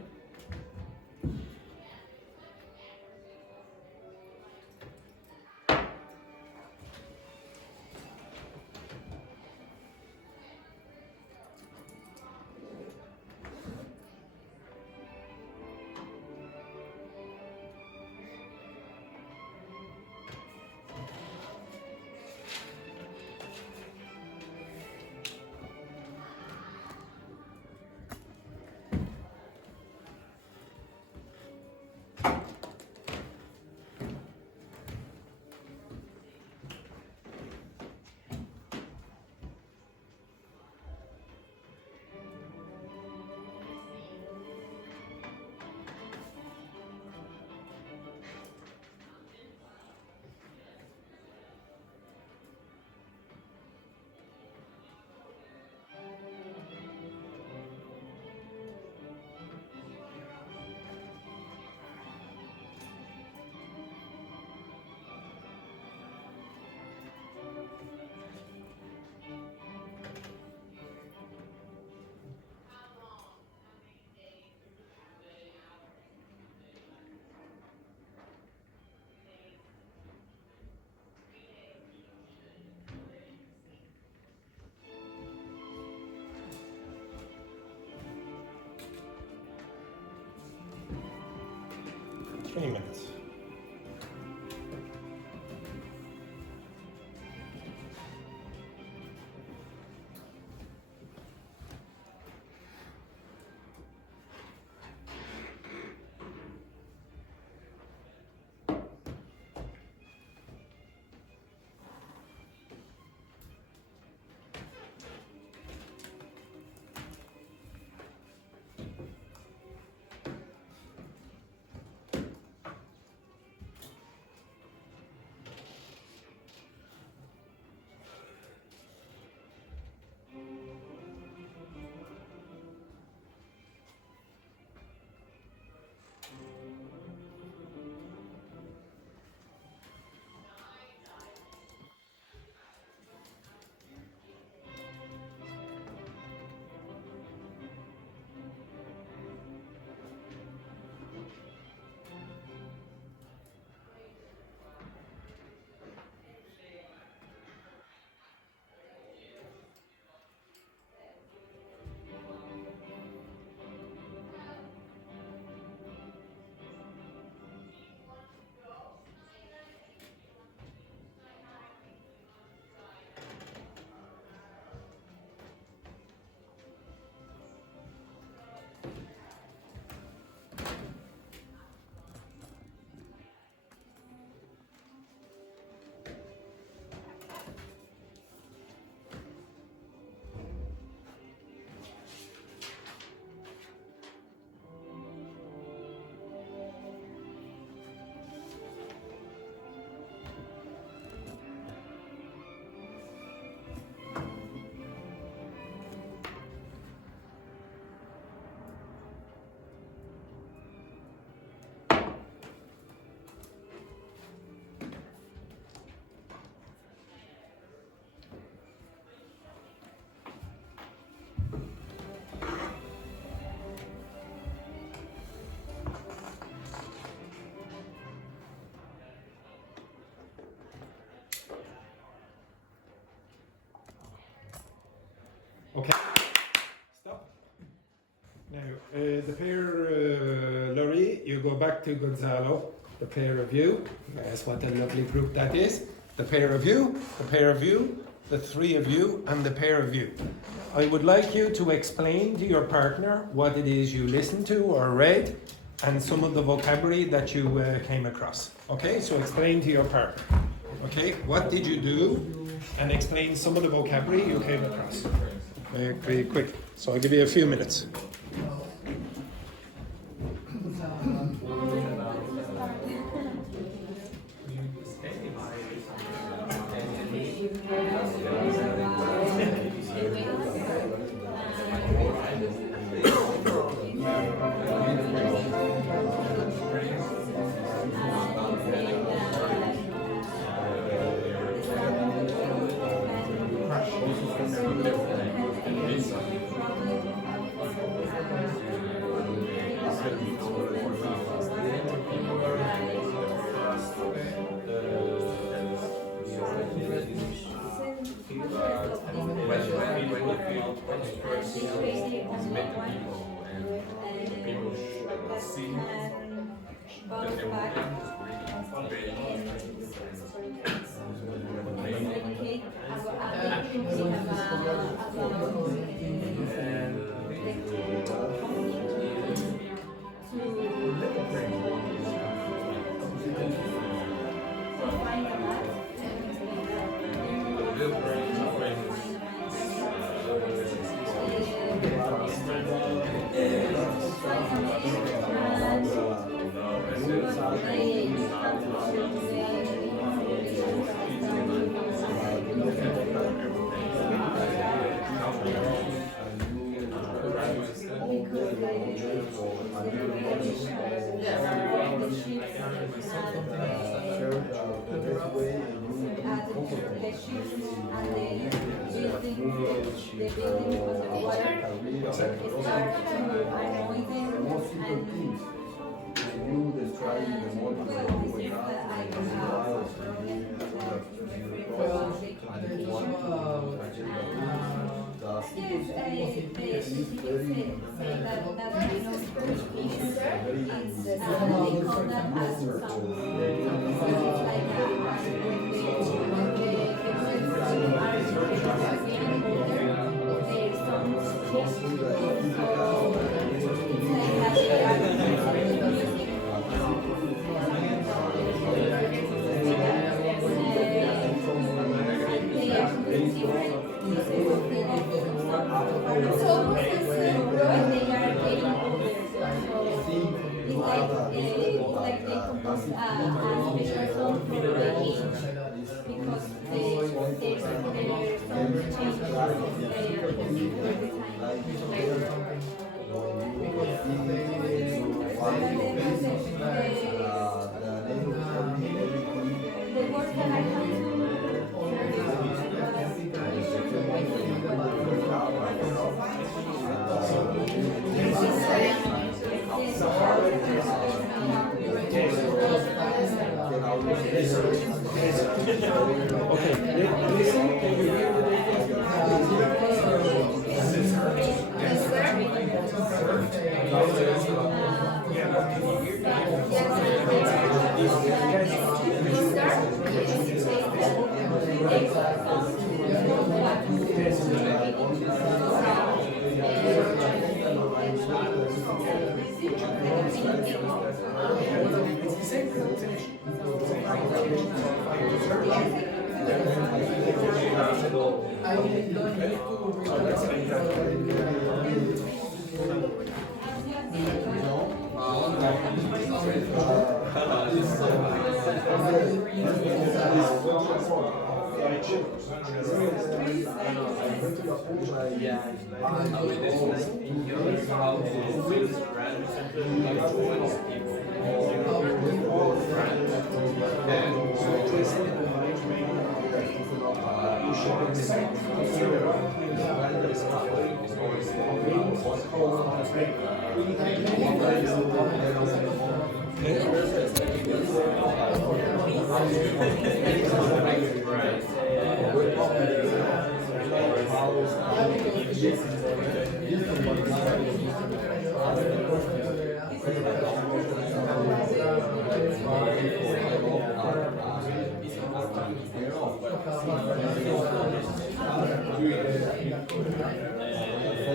3 minutes. Okay, stop. Now, the pair, Laurie, you go back to Gonzalo, the pair of you. Yes, what a lovely group that is. The pair of you, the pair of you, the three of you, and the pair of you. I would like you to explain to your partner what it is you listened to or read and some of the vocabulary that you came across. Okay, so explain to your partner. Okay, what did you do? And explain some of the vocabulary you came across. Pretty quick. So I'll give you a few minutes. universal for the age because there's some changes over the work that I have Okay, listen, can you hear the It's the same presentation.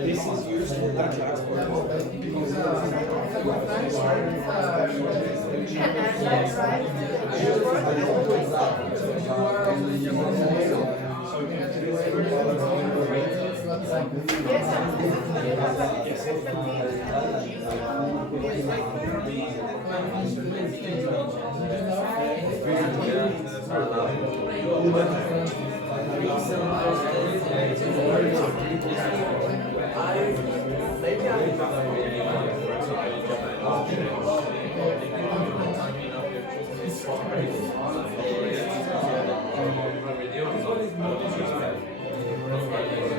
This is useful that class for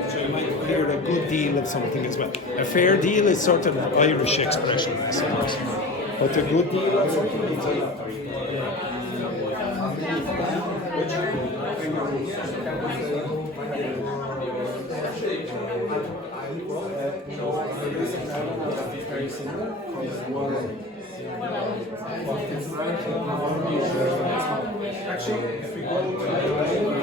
So you might hear a good deal of something as well. A fair deal is sort of an Irish expression, I suppose. But a good deal of something is a lot. Very similar. Actually, if we go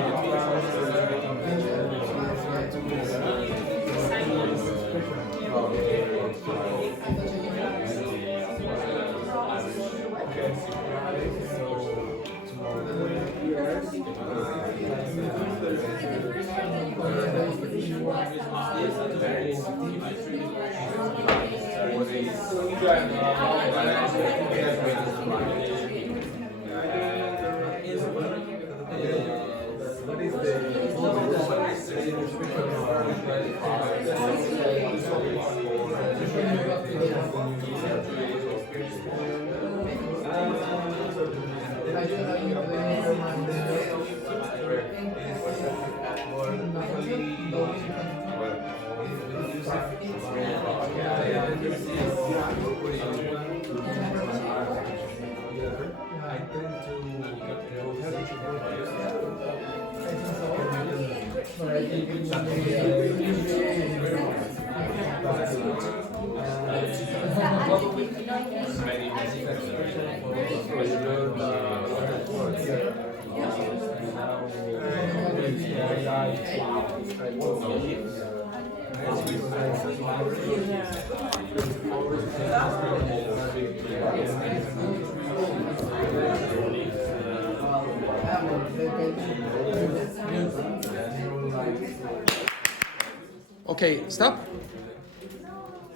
Okay, stop.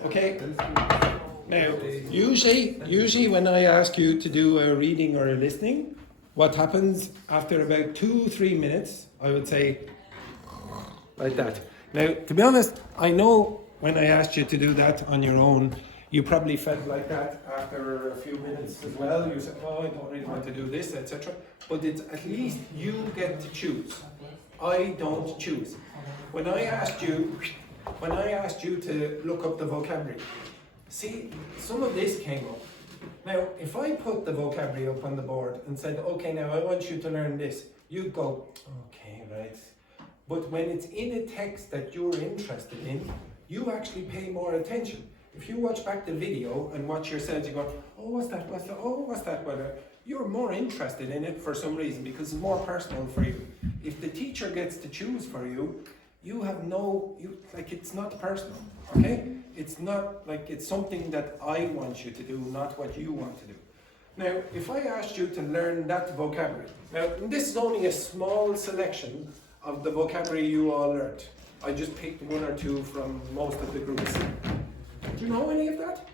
Okay. Now, usually when I ask you to do a reading or a listening, what happens after about 2-3 minutes, I would say, like that. Now, to be honest, I know when I asked you to do that on your own, you probably felt like that after a few minutes as well. You said, oh, I don't really want to do this, etc. But it's at least you get to choose. I don't choose. When I asked you to look up the vocabulary, see, some of this came up. Now, if I put the vocabulary up on the board and said, okay, now I want you to learn this, you'd go, okay, right. But when it's in a text that you're interested in, you actually pay more attention. If you watch back the video and watch yourselves, you go, oh, what's that, oh, what's that, you're more interested in it for some reason because it's more personal for you. If the teacher gets to choose for you, you have it's not personal, okay? It's not like it's something that I want you to do, not what you want to do. Now, if I asked you to learn that vocabulary, now this is only a small selection of the vocabulary you all learned. I just picked 1 or 2 from most of the groups. Do you know any of that?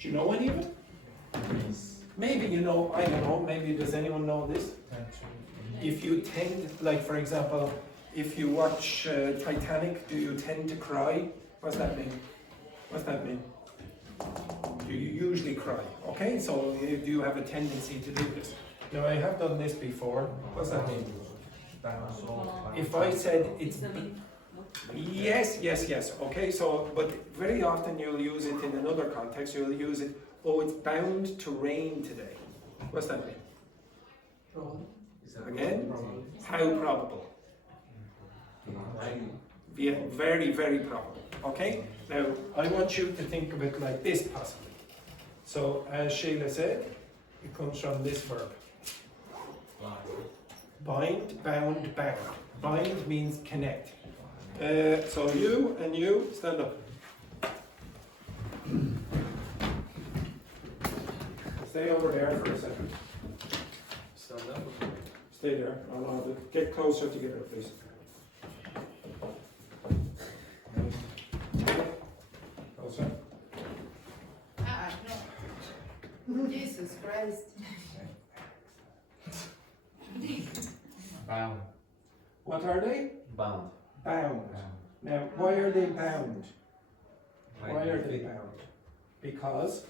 Do you know any of it? Maybe you know, I don't know, maybe does anyone know this? If you tend, like for example, if you watch Titanic, do you tend to cry? What's that mean? What's that mean? Do you usually cry? Okay, so do you have a tendency to do this? Now I have done this before. What's that mean? If I said it's... Yes. Okay, so, but very often you'll use it in another context. You'll use it, oh, it's bound to rain today. What's that mean? Again, how probable? Yeah, very, very probable. Okay? Now, I want you to think of it like this, possibly. So, as Sheila said, it comes from this verb. Bind, bound, bound. Bind means connect. So you and you, stand up. Stay over there for a second. Stand up. Stay there. Get closer together, please. Closer. No. Jesus Christ. Bound. What are they? Bound. Bound. Now, why are they bound? Why are they bound? Because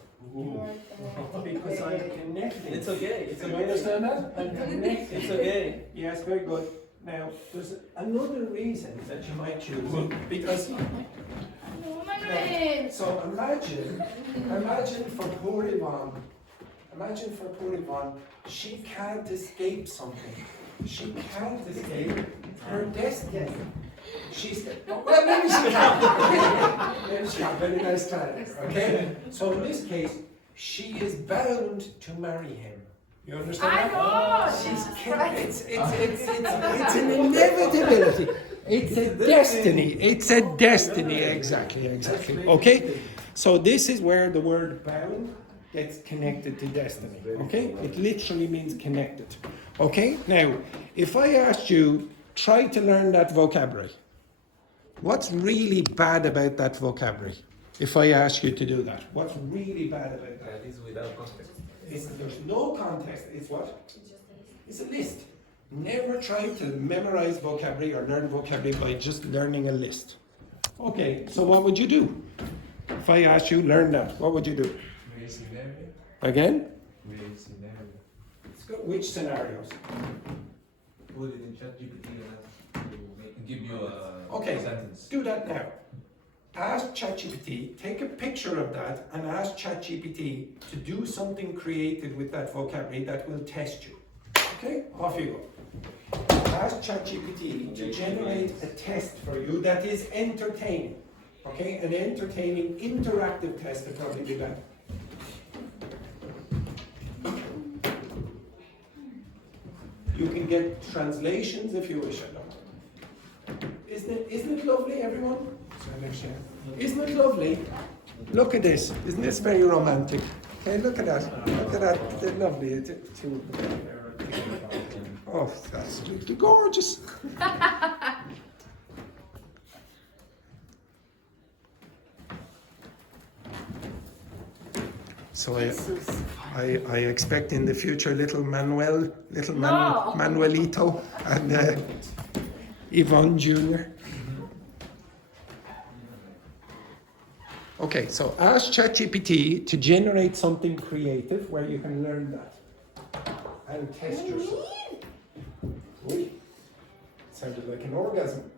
I'm connected. It's okay. Do you understand that? I'm connected. It's okay. Yes, very good. Now, there's another reason that you might choose it, because No, Manuel. so imagine for poor Yvonne, she can't escape something. She can't escape her destiny. She's, well, maybe she can. Maybe she can. Very nice try. Okay? So in this case, she is bound to marry him. You understand I that? know. It's an inevitability. It's a destiny. It's a destiny. Exactly. Okay? So this is where the word bound gets connected to destiny. Okay? It literally means connected. Okay? Now, if I asked you, try to learn that vocabulary. What's really bad about that vocabulary? If I ask you to do that, what's really bad about that? That is without context. There's no context. It's what? It's a list. Never try to memorize vocabulary or learn vocabulary by just learning a list. Okay, so what would you do? If I asked you, learn that, what would you do? Again? Which scenarios? Put it in ChatGPT and give you a Okay, sentence. do that now. Ask ChatGPT, take a picture of that and ask ChatGPT to do something creative with that vocabulary that will test you. Okay, off you go. Ask ChatGPT to generate a test for you that is entertaining. Okay, an entertaining, interactive test would probably be better. You can get translations if you wish. Isn't it lovely, everyone? Isn't it lovely? Look at this. Isn't this very romantic? Okay, look at that. Look at that. They're lovely. Oh, that's absolutely gorgeous. So I expect in the future little Manuelito and Yvonne Jr. Okay, so ask ChatGPT to generate something creative where you can learn that and test yourself. Oi, sounded like an orgasm.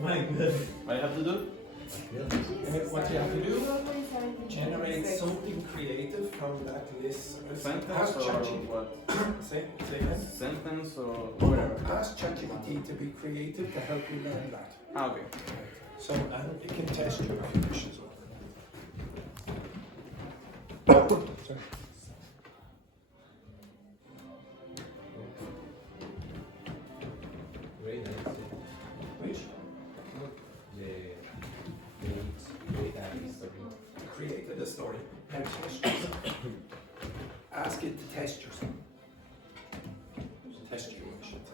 My goodness. I have to do? What you have to do, generate something creative from that list. Ask ChatGPT. what? Say again. Sentence or whatever. Ask ChatGPT to be creative to help you learn that. Ah, okay. So, and it can test your English as well. Sorry. Very nice. Which? Created a story. Now test yourself. Ask it to test yourself. Test you, I should say.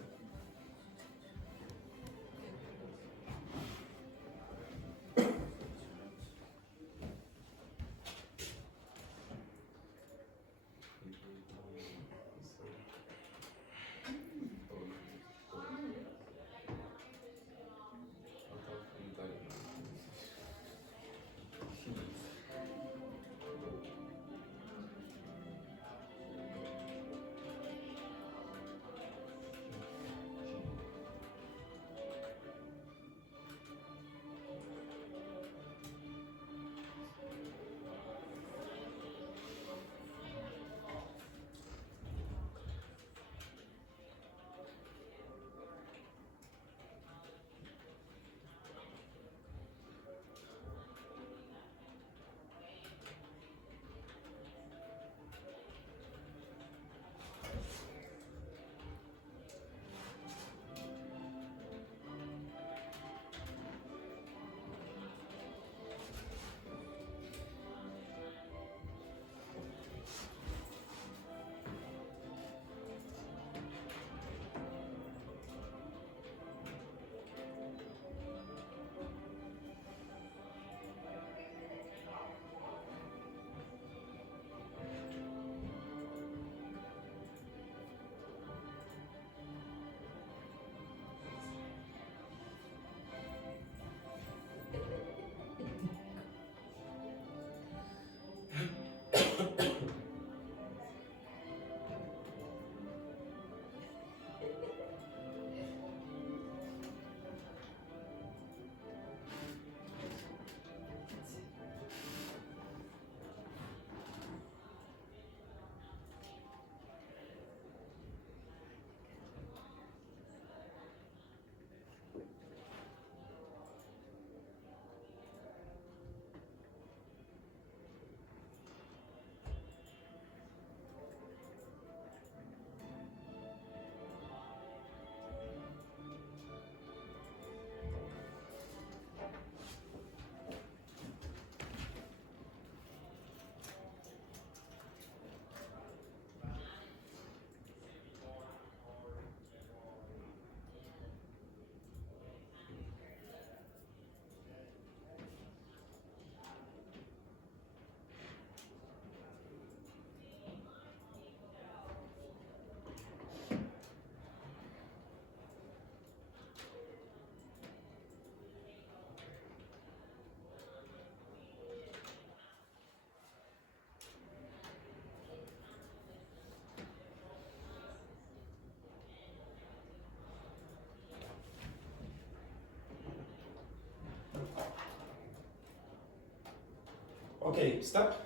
Okay, stop.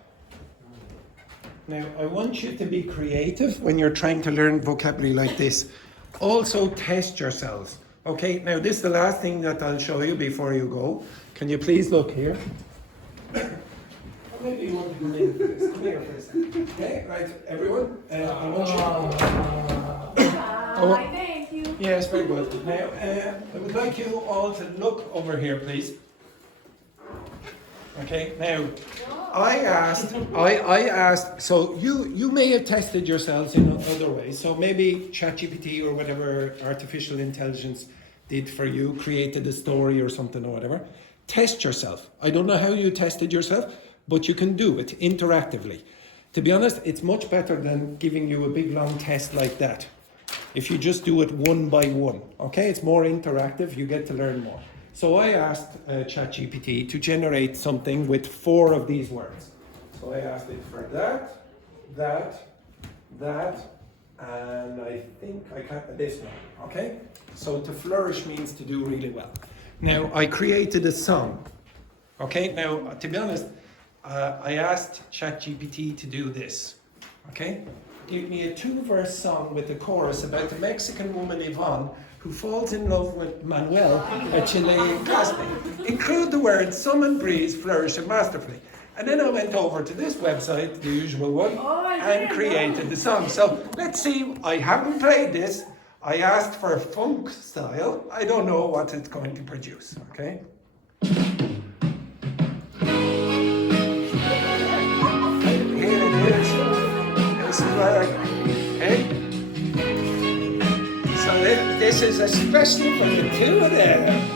Now, I want you to be creative when you're trying to learn vocabulary like this. Also, test yourselves. Okay, now this is the last thing that I'll show you before you go. Can you please look here? Or maybe you want to go in for this. Come here for a second. Okay, right, everyone. I want you Hi, thank you. Yes, very good. Now, I would like you all to look over here, please. Okay, now, I asked, so you may have tested yourselves in other ways. So maybe ChatGPT or whatever artificial intelligence did for you, created a story or something or whatever. test yourself. I don't know how you tested yourself, but you can do it interactively. To be honest, it's much better than giving you a big long test like that. If you just do it one by one, okay? It's more interactive, you get to learn more. So I asked ChatGPT to generate something with 4 of these words. So I asked it for that, and I think I can't, this one, okay? So to flourish means to do really well. Now, I created a song, okay? Now, to be honest, I asked ChatGPT to do this, okay? Give me a 2-verse song with a chorus about the Mexican woman Yvonne who falls in love with Manuel, a Chilean classmate. Include the words "sum and breeze, flourish and masterfully." And then I went over to this website, the usual one, and created the song. So let's see, I haven't played this. I asked for a funk style. I don't know what it's going to produce, okay? Here it is. This is where, hey? So this is especially for the 2 of them.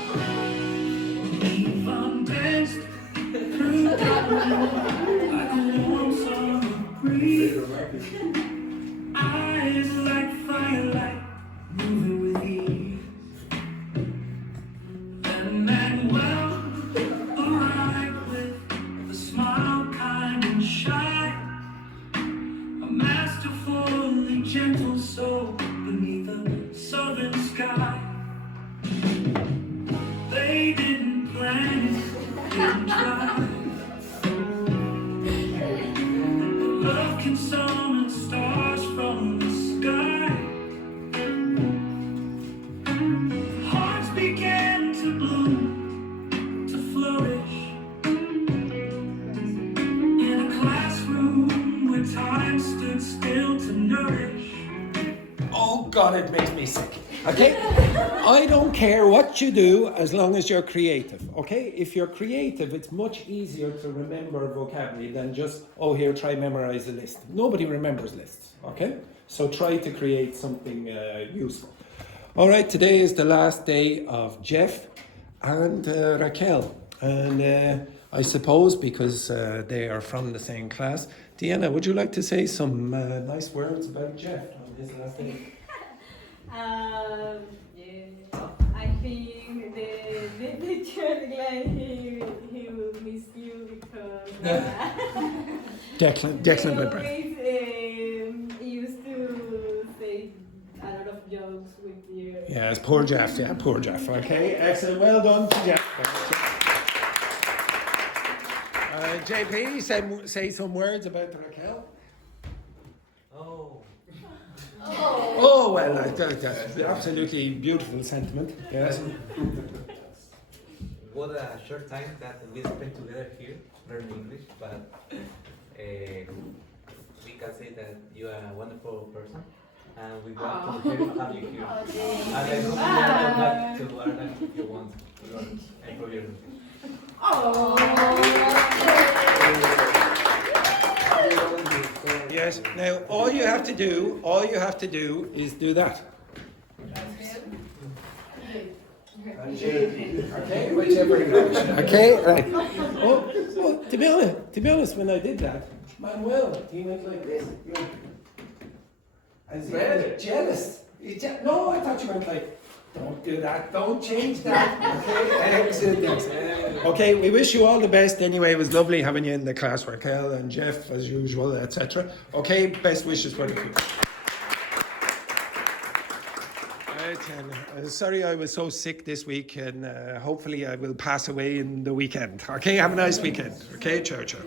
Eyes like firelight, moving with ease. And Manuel arrived with a smile kind and shy, a masterfully gentle soul beneath a southern sky. They didn't plan it, didn't try. Love can summon stars from the sky. Hearts began to bloom, to flourish in a classroom where time stood still to nourish. Oh God, it makes me sick. Okay? I don't care what you do as long as you're creative. Okay? If you're creative, it's much easier to remember vocabulary than just, oh, here, try memorize a list. Nobody remembers lists. Okay? So try to create something useful. All right, today is the last day of Jeff and Raquel. And I suppose because they are from the same class, Deanna, would you like to say some nice words about Jeff on his last day? Yeah, I think the teacher, like, he will miss you because Declan, my brother. he used to say a lot of jokes with you. Yes, poor Jeff. Yeah, poor Jeff. Okay, excellent. Well done to Jeff. JP, say some words about Raquel. Oh, well, that's absolutely beautiful sentiment. Yes. What a short time that we spent together here learning English, but we can say that you are a wonderful person, and we want to have you here. And I hope you come back to Ireland if you want to improve your English. Yes. Now, all you have to do is do that. Okay, whichever direction. Okay, right. Oh, to be honest, when I did that, Manuel, he went like this. As he was jealous. No, I thought you went like, don't do that, don't change that. Okay, excellent. Okay, we wish you all the best. Anyway, it was lovely having you in the class, Raquel and Jeff, as usual, etc. Okay, best wishes for the future. Sorry I was so sick this week, and hopefully I will pass away in the weekend. Okay, have a nice weekend. Okay, ciao, ciao.